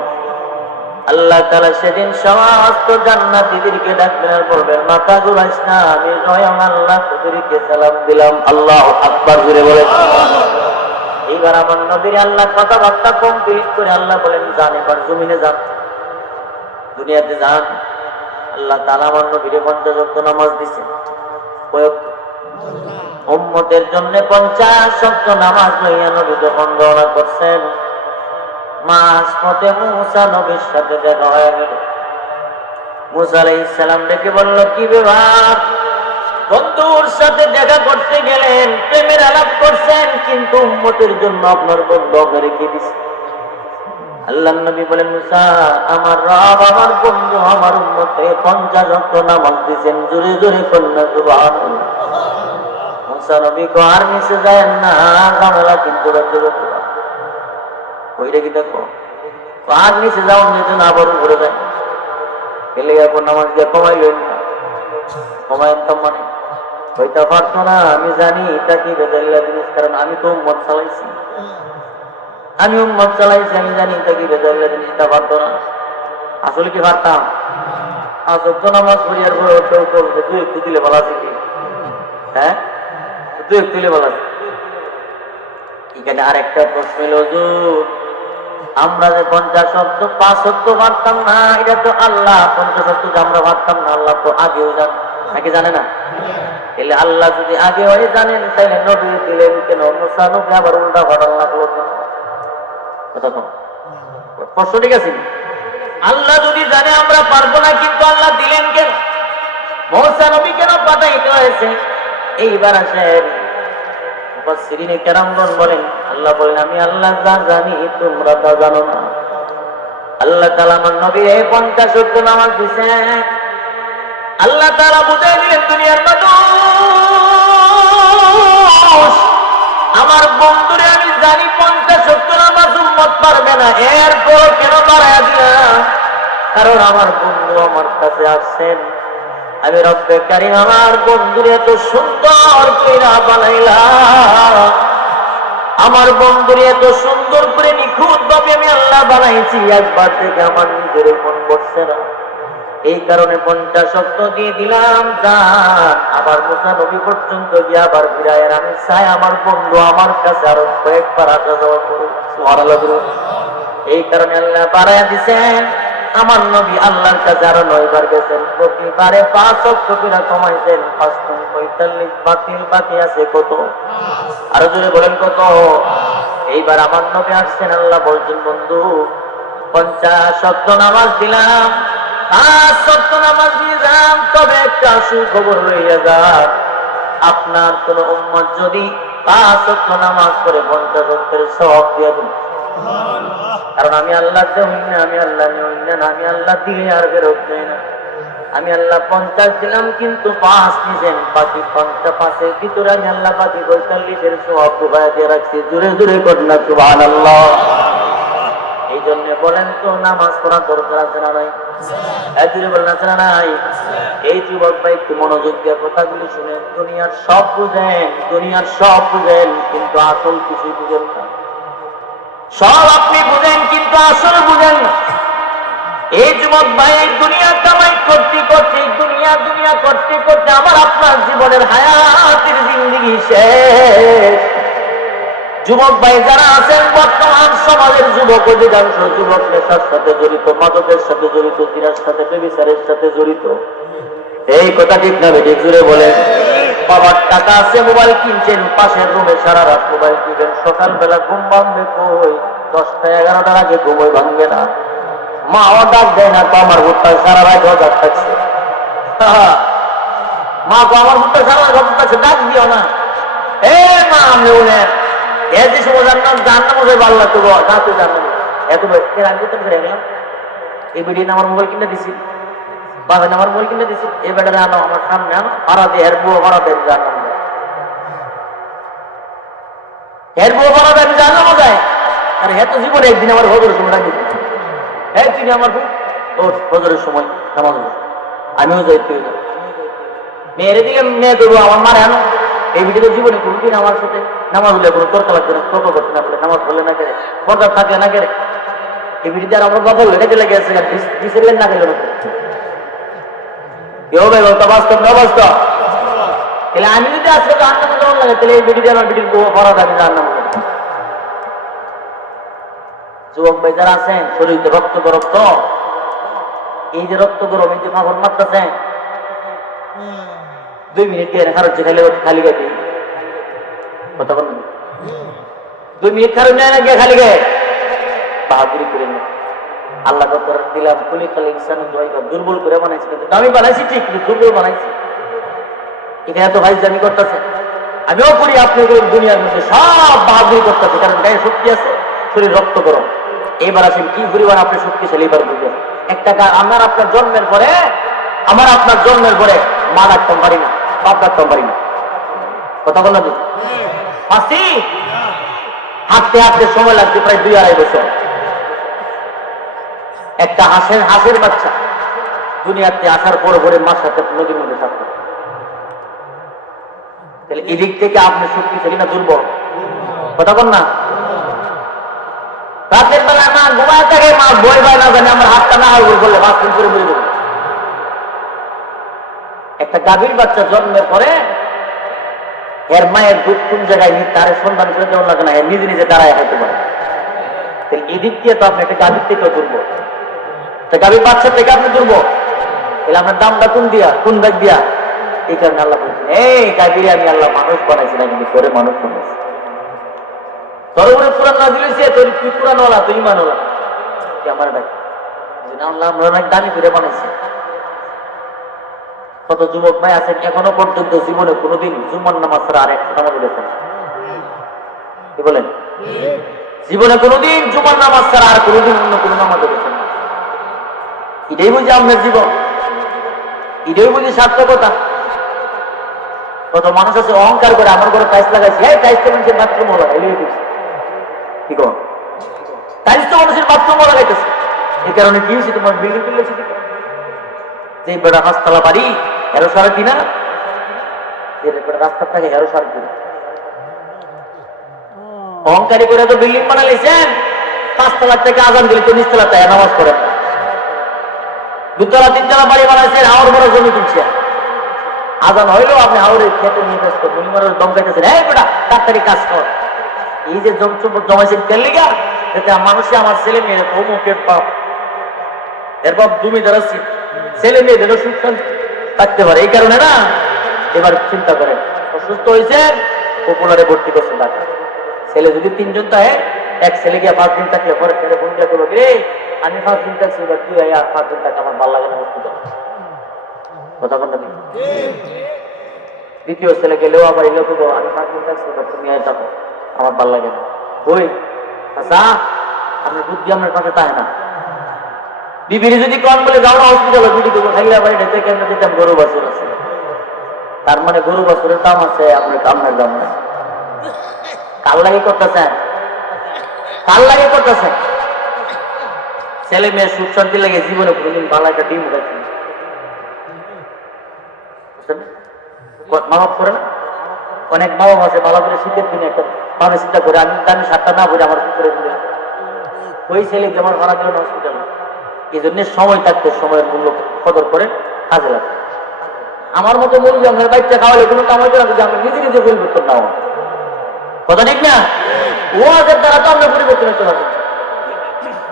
আল্লাহ তাআলা সেদিন সমস্ত জান্নাতীদেরকে ডাকবেন আর বলবেন, মাথা ঘুরাইস না, আমি স্বয়ং আল্লাহ তোদেরকে সালাম দিলাম। আল্লাহু আকবার জোরে বলেন। এইবার আমার নবীর আল্লাহ কথাবার্তা কমপ্লিট করে আল্লাহ বলেন, যান এবার জমিনে যান, দুনিয়াতে যান। আল্লাহ তাআলা আমার নবীরে 50 ওয়াক্ত নামাজ দিয়েছেন। উম্মতের জন্য 50 ওয়াক্ত নামাজ লইয়া নবী যখন রওনা করছেন, মাঝপথে মুসা নবীর সাথে দেখা হয়ে গেল। মুসা আলাইহিস সালাম ডেকে বলল, কি ব্যাপার, বন্ধুর সাথে দেখা করতে গেলেন, প্রেমের আলাপ করছেন, কিন্তু উম্মতের জন্য আপনার বন্ধু আপনার কি দিছে? আল্লাহর নবী বলেন, মুসা, আমার রব আমার বন্ধু আমার উম্মতকে 50 ওয়াক্ত নামাজ দিয়েছেন। জোরে জোরে কন্যা সুবহানাল্লাহ। মুসা নবী কো, আর নিচে যায় না, ঝামেলা কিন্তু রাখতে করতে পারে ওইটা কি দেখো, আর নিচে যাও, নিচে না আবার ঘুরে যায় গেলে এখন নামাজ দিয়ে কমাইলেন না, কমাইতাম মানে হইতে পারতো না। আমি জানি এটা কি বেজাল্লা জিনিস, কারণ আমি তো উম্মত চালাইছি, আমি উম্মত চালাইছি, আমি জানি এটা কি বেজাল্লা জিনিসটা পারতো না। আসলে কি পারতাম? আসল তো নামাজ পড়ি আর তুই একটু দিলে বলা আছে কি, হ্যাঁ তুই একটু দিলে বলা আছে। এখানে আরেকটা প্রশ্ন হলো, হুজুর আমরা যে 50 ওয়াক্ত 5 ওয়াক্ত পারতাম না, এটা তো আল্লাহ 50 ওয়াক্ত যে আমরা পারতাম না, আল্লাহ তো আগেও জানেন, নাকি জানে না? এলে আল্লাহ যদি আগে হয়ে জানেন, তাহলে নবী দিলেন কেন? মুসা নবী আবার উল্টা ঘটনা লাগলো কেন? কথা তো প্রশ্ন ঠিক আছে। আল্লাহ যদি জানে আমরা পারবো না, কিন্তু আল্লাহ দিলেন কেন? মুসা নবী কেন পাঠাইতে হয়েছে? এইবার আসেন মুফাসসিরিনে কেরামগণ বলেন, আল্লাহ বলেন, আমি আল্লাহ যা জানি তোমরা তা জানো না। আল্লাহ তাআলা আমার নবী 50 ওয়াক্ত নামাজ দিয়েছেন। আল্লাহ তাআলা বুঝাই দিলেন, দুনিয়ার মানুষ, আমার বন্ধুরে আমি জানি 50 ওয়াক্ত নামাজ উম্মত পারবে না, এরপর কেন বাড়ায়া দিলাম? কারণ আমার বন্ধু আমার কাছে আসছেন, আমি রব্বে কারীম আমার বন্ধুরে এত সুন্দর করে বানাইলাম, আমার বন্ধুরে এত সুন্দর করে নিখুঁত ভাবে আমি আল্লাহ বানাইছি, একবার থেকে আমার নিজের মন বসছে না, এই কারণে 50 ওয়াক্ত দিয়ে দিলাম। যান আবার মুসা নবী পর্যন্ত গিয়ে আবার ফিরায়, আমি চাই আমার বন্ধু আমার কাছে আরো কয়েকবার আসা যাওয়া করুক। সুবহানাল্লাহ। এই কারণে আল্লাহ বাড়াইয়া দিছেন। আমার নবী আল্লাহর কাছে আরো 9 বার গেছেন, প্রতিবারে 5 ওয়াক্ত করে কমাইছেন। 45 বাতিল বাকি আছে কত? আরো জোরে বলেন কত? এইবার আমার নবী আসছেন, আল্লাহ বলছেন, বন্ধু 50 ওয়াক্ত নামাজ দিলাম, 5 ওয়াক্ত নামাজ দিয়ে যান, তবে একটা সুখবর রইয়া যাক, আপনার কোন উম্মত যদি 5 ওয়াক্ত নামাজ পড়ে 50 ওয়াক্তের সওয়াব দিয়ে দেন। কারণ আমি আল্লাহ দেই না, আমি আল্লাহ নেই না, আমি আল্লাহ দিলে আর ফেরত দেই না। আমি আল্লাহ 50 দিলাম, কিন্তু 5 নিছেন, বাকি 5 এর ভিতরে আমি আল্লাহ বাকি 45 এর সওয়াব ঢুকায়া দিয়ে রাখছি। জোরে জোরে করেন না সুবহানাল্লাহ। এই জন্য বলেন তো, নামাজ পড়ার দরকার আছে না নাই? জোরে বলেন আছে না নাই? এই যুবক ভাই একটু মনোযোগ দিয়ে কথাগুলি শুনেন। দুনিয়ার সব বুঝেন, দুনিয়ার সব বুঝেন, কিন্তু আসল কিছু বুঝেন না। সব আপনি বুঝেন, কিন্তু আসল বুঝেন না। এই যুবক ভাই, এই দুনিয়া কামাই করতে করতে, দুনিয়া করতে করতে আমার আপনার জীবনের হায়াতের জিন্দেগি শেষ। যুবক ভাই যারা আছেন, বর্তমান সমাজের যুবক অধিকাংশ যুবক নেশার সাথে জড়িত, মাদকের সাথে জড়িত, জিনার সাথে, ব্যভিচারের সাথে জড়িত। এই কথা ঠিক না বেঠিক? জুড়ে বলেন। বাবার টাকা আছে, মোবাইল কিনছেন, পাশের রুমে সারা রাত মোবাইল কিনবেন, সকালবেলা ঘুম ভাঙবে কই? 10টা 11টার আগে ঘুমই ভাঙবে না। মাও ডাক দেয় না, তো আমার ভুট্টা সারা রাত অজাগ থাকছে। মা তো আমার ভুট্টা সারা রাত অজাগ থাকছে, ডাক দিও না। মা আমি উনের এর যে সময় জানলাম জানলাম ওদের ভালো লাগতো, না তুই জানলাম এত এর আগে তো ফিরে গেলাম। এই বেডিয়ে আমার মোবাইল কিনে দিছি, বাবা আমার মোবাইল কিনে দিছি, এই বেটারে আনো আমার সামনে, আনো ভাড়া দিয়ে, এর বউ ভাড়া দেয়, জানলাম এর বউ ভাড়া দেয়, আমি জানলাম যায়। আর হ্যাঁ তো জীবনে একদিন আমার হজরের সময় রাখি, হ্যাঁ তুমি আমার হজরের সময় নামাজ, আমিও যাই, তুই মেয়ের দিকে মেয়ে দেবো, আমার মারে আনো। এই ভিডিও জীবনে কোনদিন আমার সাথে নামাজ হলে কোনো তর্ক লাগবে না, তর্ক করতে না বলে নামাজ পড়লে না কেড়ে, পর্দা থাকে না কেড়ে, এই বিড়িতে আর আমার বাবা লেগে লেগে গেছে ডিসেলেন না গেল কেউ ভাই বলতো বাস্তব না বাস্তব তাহলে আমি যদি আজকে জাহান্নামে যাওয়ার লাগে তাহলে এই বিড়িতে আমার বিড়ির বউ ভরা যাবে জাহান্নামে। যুবক ভাই যারা আছেন শরীরে রক্ত গরম তো এই যে রক্ত গরম এই যে ফাঁকর মারতেছেন 2 মিনিট দিয়ে খারচ্ছে খালি খালি গায়ে কথা বলেন 2 মিনিট খারণ যায় না গিয়ে খালি গায়ে বাহাদুরি করে নেই আল্লাহ করার দিলাম খুলি খালি ইনসান দুর্বল করে বানাইছি কিন্তু আমি বানাইছি ঠিক কিন্তু দুর্বল বানাইছি এখানে এত ভাই জানি করতেছে আমিও করি আপনি দুনিয়ার মধ্যে সব বাহাদুরি করতেছে কারণ গায়ে শক্তি আছে শরীর রক্ত গরম এবার আসেন কি পরিমাণ আপনি শক্তিশালী এবার বুঝবেন একটা আমার আপনার জন্মের পরে মা ডাকতাম পারি না বাপ ডাকতাম পারি না কথা বললাম ফাঁসি হাঁটতে হাঁটতে সময় লাগছে প্রায় 2-2.5 বছর একটা হাঁসের বাচ্চা দুনিয়াতে আসার পরে পরে মার সাথে নদীর মধ্যে থাকতো তাহলে এদিক থেকে আপনি শক্তিশালী না দুর্বল কথা বল না রাতের বেলা মা ঘুমায় থাকে মা বই ভাই না জানে আমার হাতটা না হয় বললে 5 দিন করে মরে যাবে একটা গাভীর বাচ্চা জন্মের পরে এর মায়ের দুধ কোন জায়গায় তার সন্ধান করে দেওয়ার লাগে না এর নিজে নিজে দাঁড়ায় হাইতে পারে তাহলে এদিক দিয়ে তো আপনি একটা গাভীর থেকেও দুর্বল গাভীর বাচ্চা থেকে আপনি দুর্বল তাহলে আপনার দামটা কোন ব্যাগ দিয়া এই কারণে আল্লাহ বলছেন এই গাভীরে আমি আল্লাহ মানুষ বানাইছি না কিন্তু করে মানুষ বানাইছি তোর উপরে কোরআন নাযিল হইছে তুই কোরআনওয়ালা তুই ইমানওয়ালা কি আমার ডাক আল্লাহ আমরা অনেক দামি করে বানাইছি কত যুবক ভাই আছেন এখনো পর্যন্ত জীবনে কোনোদিন জুম্মার নামাজ ছাড়া আর একটা নামাজ পড়েছেন কি বলেন জীবনে কোনোদিন জুম্মার নামাজ ছাড়া আর কোনোদিন অন্য কোনো নামাজ পড়েছেন এটাই বুঝি আপনার জীবন এটাই বুঝি সার্থকতা কত মানুষ আছে অহংকার করে আমার ঘরে টাইলস লাগাইছে হ্যাঁ টাইলস তো মানুষের বাথরুম লাগাইলে কি কর টাইলস তো মানুষের বাথরুম লাগাইতেছে এই কারণে কি হয়েছে তোমার বিল্ডিং তুলেছে যে বেড়া 5 তলা বাড়ি 11.5 কিনা রাস্তার থেকে 11.5 কিনা অহংকারী করে তো বিল্ডিং বানাইছেন 5 তলার থেকে আজান দিলে তো নিচতলা তাই নামাজ পড়েন 2 তলা 3 তলা বাড়ি বানাইছেন হাওর বড় জমি কিনছে আজান হইলেও আপনি হাওরের খেতে নিয়ে ব্যস্ত মুনিমারের দম খাইতেছেন এই বেটা তাড়াতাড়ি কাজ কর এই যে জমাইছেন তেল লিগা এতে মানুষে আমার ছেলে মেয়ে অমুকের বাপ এর বাপ জমিদার আছে ছেলে মেয়েদেরও সুখ থাকতে পারে এই কারণে না এবার চিন্তা করেন অসুস্থ হয়েছে পপুলারে ভর্তি করছেন টাকা ছেলে যদি 3 জন থাকে এক ছেলে গিয়ে 5 দিন থাকলে পরে ছেলে ফোন দিয়ে বলবো রে আমি 5 দিন থাকছি এবার তুই আর 5 দিন থাকলে আমার ভালো লাগে না হসপিটাল কথা বল না দ্বিতীয় ছেলে গেলেও আবার এলো তো আমি 5 দিন থাকছি এবার তুমি আয় থাকো আমার ভালো লাগে না ওই আচ্ছা আপনি বুদ্ধি আপনার কাছে থাকে না বিবিরি যদি কম বলে যাও না হসপিটালে বিড়ি দেবো খাইলা বাড়ি ঢেকে কেন দিতাম গরু বাছুর আছে তার মানে গরু বাছুরের দাম আছে আপনার কামের দাম নাই কাল লাগে করতেছেন ছেলে মেয়ে সুখ শান্তি লাগে জীবনে কোনদিন ভালো একটা ডিম উঠাচ্ছেন মা বাপ করে না অনেক মা বাপ আছে ভালো করে শীতের দিনে একটা ভাবে চিন্তা করে আমি 7টা না বলে আমার পুকুরে দিলে ওই ছেলেকে আমার ভাড়া দিল না হসপিটালে এই জন্য সময় থাকতে সময়ের মূল্য কদর করে কাজে লাগে আমার মতো মুরগি আপনার বাচ্চা খাওয়ালে কোনো কামাই করে যদি আমরা নিজে নিজে পরিবর্তন না হয় কথা ঠিক না ওয়াজের দ্বারা তো আমরা পরিবর্তনে চলে আসবো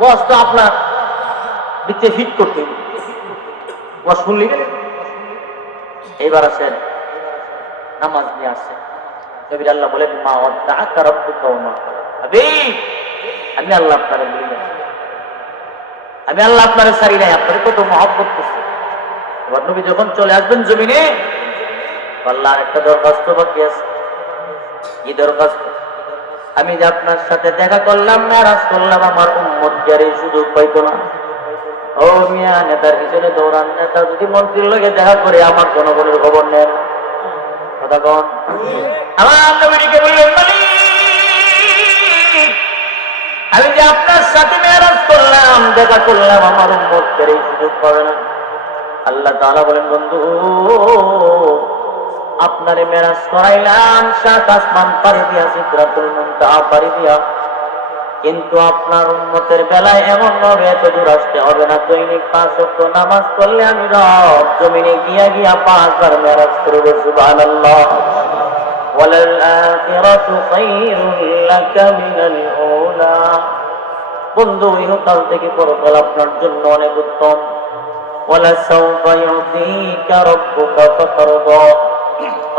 বস তো আপনার দিকে ফিট করতে ওয়াজ শুনলি গেলে এইবার আসেন নামাজ নিয়ে আসছেন নবী আল্লাহ বলেন মা ওয়াদাআকা রাব্বুকা ওয়া মা আমি আল্লাহ আপনারে বলি না আমি আল্লাহ আপনারে ছাড়ি নাই আপনারে কত মহব্বত করছি এবার নবী যখন চলে আসবেন জমিনে আল্লাহর একটা দরখাস্ত বাকি আছে কি দরখাস্ত আমি যে আপনার সাথে দেখা করলাম মেরাজ করলাম আমার উম্মত যারে সুযোগ পাইতো না ও মিয়া নেতার পিছনে দৌড়ান নেতা যদি মন্ত্রীর লগে দেখা করে আমার জনগণের খবর নেন কথা কন আমার নবীকে বললেন আমি যে আপনার সাথে মেরাজ করলাম দেখা করলাম আমার উম্মত যারে সুযোগ পাবে না আল্লাহ তাআলা বলেন বন্ধু আপনারে মেরাজ করাইলাম 7 আসমান পাড়ি দিয়া সিদরাতুল মুনতাহা পাড়ি দিয়া কিন্তু আপনার উম্মতের বেলায় এমন হবে, এত দূর আসতে হবে না। দৈনিক 5 ওয়াক্ত নামাজ পড়লে আমি রব জমিনে গিয়া 5 বার মেরাজ করব। সুবহানাল্লাহ। ওয়ালাল আখিরাতু খায়রুল লাকা মিনাল উলা। বন্ধু, ইহকাল থেকে পরকাল আপনার জন্য অনেক উত্তম। ওয়ালা সাওফা ইউতিকা রাব্বুকা ফাতারদা।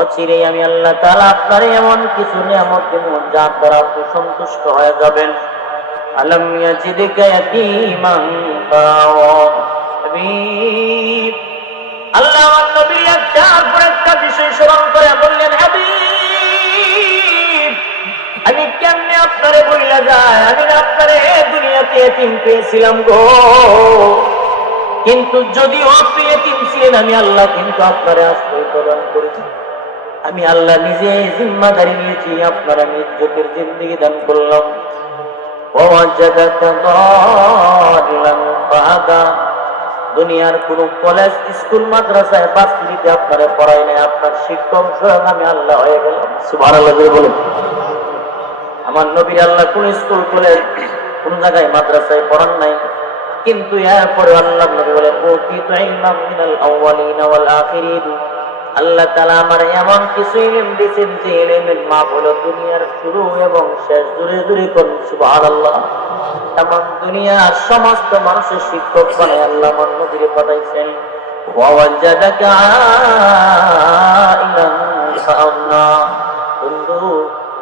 অচিরেই আমি আল্লাহ তাআলা আপনার এমন কিছু নিয়ামত দেব যা দ্বারা আপনি সন্তুষ্ট হয়ে যাবেন। আলম ইয়াজিদকা ইয়াতীমান ফাআওয়া। হাবিব, আল্লাহ নবী একটার পর একটা বিষয় স্মরণ করে বললেন, হাবিব, আমি কেমনে আপনারে বইলা যায়, আমি না আপনারে দুনিয়াতে এতিম পেয়েছিলাম গো। কিন্তু যদিও আপনি এতিম ছিলেন, আমি আল্লাহ কিন্তু আপনারে আশ্রয় প্রদান করেছি। আমি আল্লাহ নিজে জিম্মাদারি নিয়েছি, আপনার আমি ইজ্জতের জিন্দেগি দান করলাম। দুনিয়ার কোন কলেজ, স্কুল, মাদ্রাসায়, ভার্সিটিতে আপনারা পড়াই নাই, আপনার শিক্ষক স্বয়ং আমি আল্লাহ হয়ে গেলাম। সুবহানাল্লাহ বলেন। আমার নবী আল্লাহ কোন স্কুল, কলেজ, কোন জায়গায় মাদ্রাসায় পড়ান নাই, কিন্তু এরপরে আল্লাহ নবী বলেন, উতিতু ইলমান মিনাল আউয়ালিন ওয়াল আখিরিন। আল্লাহ তাআলা আমার এমন কিছু ইলম দিয়েছেন যে ইলমের মাপ হলো দুনিয়ার শুরু এবং শেষ। জুড়ে জুড়ে করুন সুবহানাল্লাহ। তামাম দুনিয়ার সমস্ত মানুষের শিক্ষক বানায় আল্লাহ আমার নবীকে পাঠাইছেন। ওয়া ওয়াজাদাকা আইলান ফাআগনা। বন্ধু,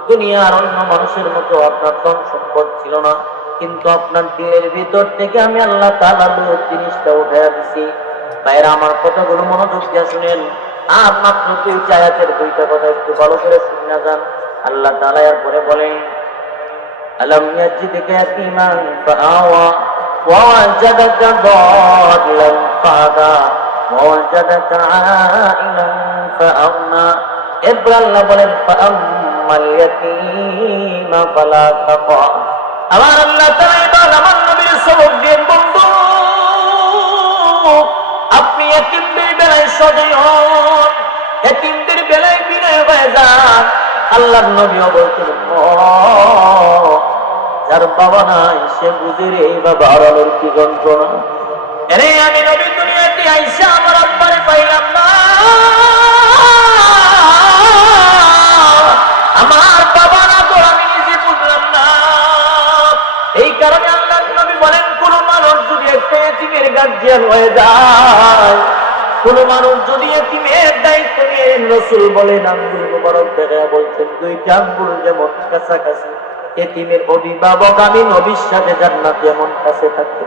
দুনিয়ার অন্য মানুষের মতো আপনার ধন সম্পদ ছিল না, কিন্তু আপনার দিলের ভিতর থেকে আমি আল্লাহ তাআলা জিনিসটা উঠাইয়া দিছি। ভাইরা আমার কথাগুলো মনোযোগ দিয়ে শুনেন। আর মাত্র 2 আয়াতের 2টা কথা একটু ভালো করে শুনে যান। আল্লাহ তাআলা এরপরে বলেন, আলম ইয়াজিদকা ইয়াতীমান ফাআওয়া ওয়া ওয়াজাদাকা দাল্লান ফাহাদা ওয়া ওয়াজাদাকা আইলান ফাআগনা। এরপর আল্লাহ বলেন, ফাআম্মাল ইয়াতীমা ফালা তাকা। আমার আল্লাহ তাআলা এবার আমার নবীর সবক দিয়ে, বন্ধু, আপনি এতিমদের বেলায় সদয় হন, এতিমদের বেলায় বিনয় হয়ে যান। আল্লাহর নবীও বলতেন, যার বাবা নাই সে বুঝে রে এই বাবা হারানোর কি যন্ত্রণা। আরে আমি নবী দুনিয়াতে আইসা আমার আব্বারে পাইলাম না, আমার বাবা না তো আমি নিজে বুঝলাম না। এই কারণে আল্লাহর নবী বলেন, কোন মানুষ যদি একটা এতিমের গার্জিয়ান হয়ে যায়, কোন মানুষ যদি এতিমের দায়িত্ব নিয়ে, রাসূল বলেন, আঙ্গুল মুবারক দেখা বলছেন, 2টা আঙ্গুল যেমন কাছাকাছি, এতিমের অভিভাবক আমি নবীর সাথে জান্নাতে এমন কাছে থাকবে।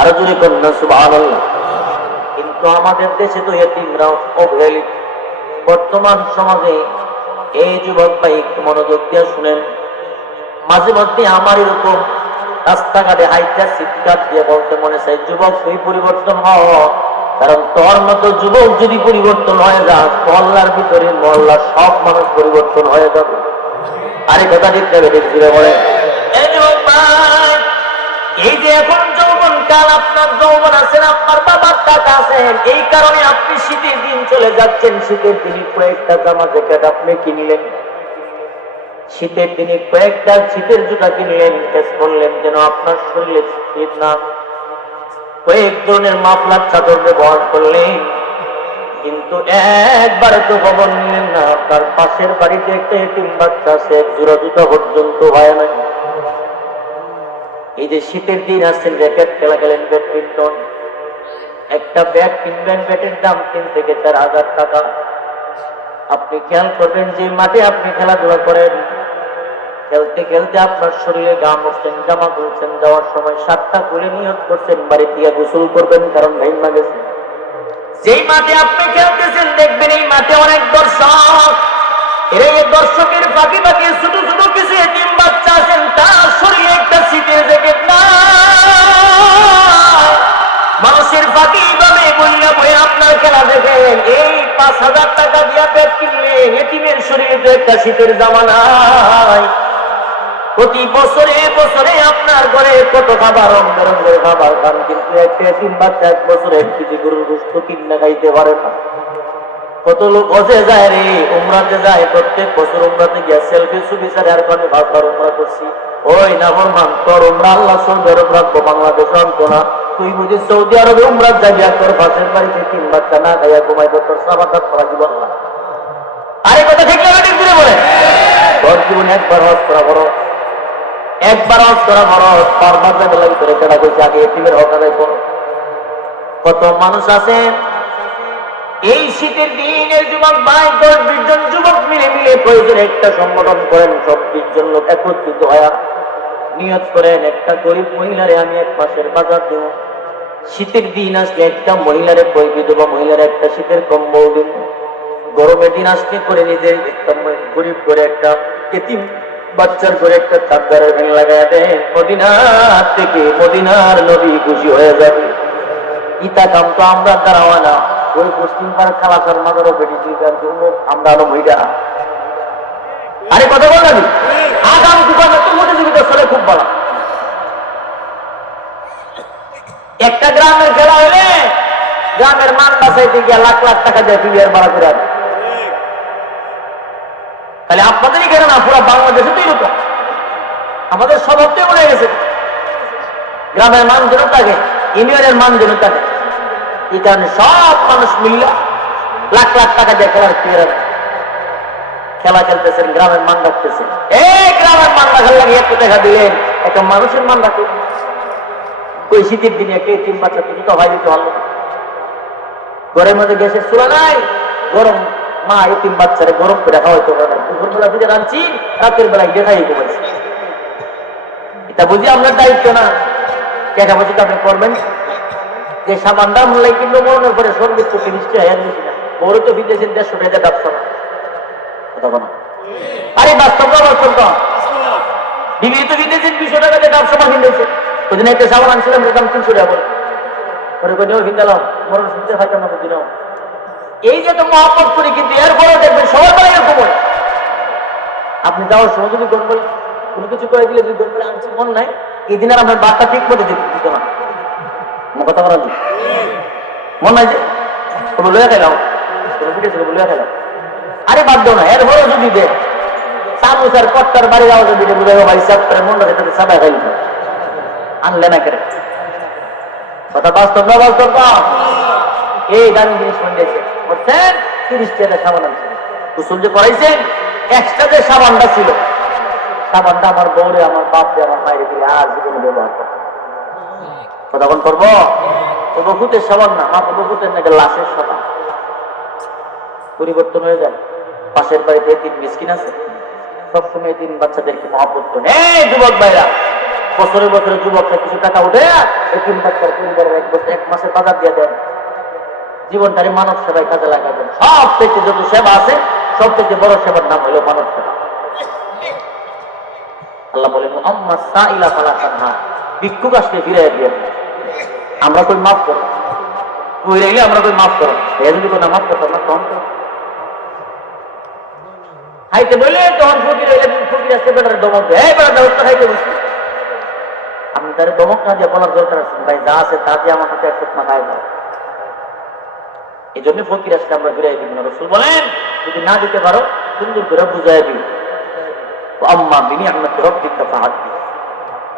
আরো জোরে কন্যা সুবহানাল্লাহ। কিন্তু আমাদের দেশে তো এতিমরাও অবহেলিত। বর্তমান সমাজে এই যুবক ভাই একটু মনোযোগ দিয়ে শুনেন। মাঝে মধ্যে আমার এরকম রাস্তাঘাটে হাইটা চিৎকার দিয়ে বলতে মনে চাই, যুবক তুই পরিবর্তন হও, কারণ তোর মতো যুবক যদি পরিবর্তন হয়ে যায়, মহল্লার ভিতরে মহল্লার সব মানুষ পরিবর্তন হয়ে যাবে। আরে কথা ঠিক যাবে, ঠিক ছিল বলে। এই যে এখন যৌবন কাল, আপনার যৌবন আছেন, আপনার বাবার টাকা আছেন, এই কারণে আপনি শীতের দিন চলে যাচ্ছেন, শীতের দিনে কয়েকটা জামা জ্যাকেট আপনি কিনলেন, শীতের দিনে কয়েকটা শীতের জুতা কিনলেন, টেস করলেন যেন আপনার শরীরে শীত না। কয়েক ধরনের মাফলার চাদর ব্যবহার করলেন, কিন্তু একবারে তো খবর নিলেন না আপনার পাশের বাড়িতে একটা এতিম বাচ্চা আছে, 1 জোড়া জুতা পর্যন্ত হয় না। এই যে শীতের দিন আসছেন, র্যাকেট খেলা গেলেন, ব্যাডমিন্টন, একটা ব্যাট কিনবেন, ব্যাটের দাম 3 থেকে 4,000 টাকা। আপনি খেয়াল করবেন যে মাঠে আপনি খেলাধুলা করেন, খেলতে খেলতে আপনার শরীরে ঘাম উঠছেন, জামা খুলছেন, যাওয়ার সময় 7টা খুলে নিয়ত করছেন বাড়ি থেকে গোসল করবেন, কারণ ভাইমা গেছে। যেই মাঠে আপনি খেলতেছেন, দেখবেন এই মাঠে অনেক দর্শক। এই দর্শকের ফাঁকি ফাঁকি ছোট ছোট কিছু এতিম বাচ্চা আছেন, তার শরীরে একটা শীতের জ্যাকেট না। মানুষের ফাঁকি ভাবে বইয়া বই আপনার খেলা দেখেন, এই 5,000 টাকা দিয়া ব্যাট কিনলেন, এতিমের শরীরে তো একটা শীতের জামা নাই। প্রতি বছরে বছরে আপনার ঘরে কত খাবার, রঙ বেরঙের খাবার খান, কিন্তু একটা এতিম বাচ্চা 1 বছরে 1 কেজি গরুর গোশত কিনে খাইতে পারে না। কত লোক অজে যায় রে, উমরাতে যায়, প্রত্যেক বছর উমরাতে গিয়া সেলফি ছবি ছাড়ে, আর আমি 5 বার উমরা করছি। ওই নাফরমান, তোর উমরা আল্লাহ সৌদি আরব রাখবো, বাংলাদেশ রাখবো না। তুই বুঝি সৌদি আরবে উমরা যাবি, আর তোর পাশের বাড়িতে 3 বাচ্চা না খাইয়া ঘুমাইবো, তোর সাবাদাত করা জীবন না। আরে কথা ঠিক না ঠিক করে বলে, তোর জীবন একবার হজ করা বড়, একবার হজ করা বড়। বারবার যাবে লাগে তোর কেনা কইছে, আগে এতিমের হক আদায় করো। কত মানুষ আছে এই শীতের দিনের যুবক ভাই, 10-20 জন যুবক মিলে প্রয়োজনে একটা সংগঠন করেন, সব 20 জন লোক একত্রিত হয়ে নিয়ত করেন, একটা গরিব মহিলারে আমি 1 মাসের বাজার দেব। শীতের দিন আসলে একটা মহিলারে বইবি দেবো, মহিলার একটা শীতের কম্বল দেব। গরমের দিন আসলে করে নিজের একটা গরিব করে একটা এতিম বাচ্চার করে একটা চাদরের ভ্যান লাগাই দেন। মদিনার থেকে মদিনার নবী খুশি হয়ে যাবে। ইতা কাম তো আমরা দাঁড়াওয়া না, ওই পশ্চিম পাড়ার খালাসার মাদারও বেরিয়েছি, আমরা আরো মহিলা। আরে কথা বল না, আগাম দোকানে তো প্রতিযোগিতা চলে খুব ভালো। একটা গ্রামের খেলা হলে গ্রামের মান বাঁচাইতে গিয়ে লাখ লাখ টাকা দেয় প্লেয়ার ভাড়া করে। তাহলে আপনাদেরই কেন না, পুরো বাংলাদেশে তো এরকম। আমাদের স্বভাবটাই বলে গেছে, গ্রামের মান যেন থাকে, ইউনিয়নের মান যেন থাকে। এই কারণে সব মানুষ মিললে লাখ লাখ টাকা দিয়ে খেলার প্লেয়ার খেলা খেলতেছেন, গ্রামের মান রাখতেছেন। এই গ্রামের মান রাখার লাগে একটু দেখা দিলেন, একটা মানুষের মান রাখে। ওই শীতের দিনে একটা 3 বাচ্চা তুমি তো হয় দিতে ভালো। ঘরের মধ্যে গ্যাসের চুলা নাই, গরম মা 3 বাচ্চারে গরম করে খাওয়াইতে পারে। দুপুরবেলা থেকে রাঁধছি, রাতের বেলায় দেখাই ঘুমাইছি। এটা বুঝি আপনার দায়িত্ব না? টাকা পয়সা আপনি করবেন। যে সাবান দাম হলে কিন্তু মরণের পরে সর্বোচ্চ 30 টাকা বেশি না, বড় তো বিদেশের 150 টাকা ব্যবসা না। কথা বলো, আরে বাস্তব ডিগ্রি তো বিদেশের 200 টাকা দিয়ে ব্যবসা মাফি নিয়েছে। ওই দিন একটা সাবান আনছিলাম, দাম 300 টাকা বলে করে করে নিয়েও কিনলাম, মরণ শুনতে থাকতাম না দিলাম। এই যে তো মহাপত করি, কিন্তু এরপরেও দেখবেন সবার বেলা এরকম হয়। আপনি যাওয়ার সময় যদি গন্ডল কোনো কিছু করে দিলে, যদি গন্ডলে আনছি মন নাই, এই দিন আর আপনার বার্তা ঠিক মতো দিত না। কথা বলা মন নাই যে লইয়া খাইলাম, লইয়া খাইলাম। আরে বাদ দাও না, এরপরেও যদি দে সামুসার কট্টার বাড়ি যাওয়া যদি বুঝাবো ভাই সাপ করে মনটা যেতে সাদা খাইল আনলে না করে। কথা বাস্তব না, বাস্তব না। এই দামি জিনিস শুনেছে বলছেন 30 টাকা সাবান আনছে, কুসুল যে করাইছেন, এক্সট্রা যে সাবানটা ছিল, সাবানটা আমার বউরে, আমার বাপরে, আমার মায়ের দিলে আর জীবনে ব্যবহার করতে। তখন করবো বহুতের সাবান না, মা বহুতের নাকি লাশের সাবান। পরিবর্তন হয়ে যায়। পাশের বাড়িতে 3 মিসকিন আছে, সবসময় 3 বাচ্চাদেরকে মহব্বত করে। এই যুবক ভাইরা, বছরে বছরে যুবকরা কিছু টাকা উঠে 3 বাচ্চার পরিবারের 1 মাসের বাজার দিয়ে দেন। জীবনটারে মানব সেবায় কাজে লাগাবেন। সব থেকে যত সেবা আছে, সব থেকে বড় সেবার নাম হলো মানব সেবা। আল্লাহ বলেন, আম্মা সাইলা ফালা তানহা, ভিক্ষুক আসলে ফিরে দিয়ে আমরা কই মাফ করো, তুই রইলে আমরা কই মাফ করো। এ যদি কোনো মাফ করতাম না, কম তো খাইতে বলে তখন ফকির হইলে ফকির আসতে বেটার দমক দেয়, এই বেটা ব্যবস্থা খাইতে বসছি। আপনি তার দমক না দিয়ে বলার দরকার আছে, ভাই যা আছে তা দিয়ে আমার সাথে একসাথে না খাই দাও। এই জন্য ফকির আসলে আমরা ঘুরে দিব না। রাসূল বলেন, যদি না দিতে পারো সুন্দর করে বুঝাই দিও, আম্মা বিনিআমাতি রাব্বিকা ফাহাদ্দিস।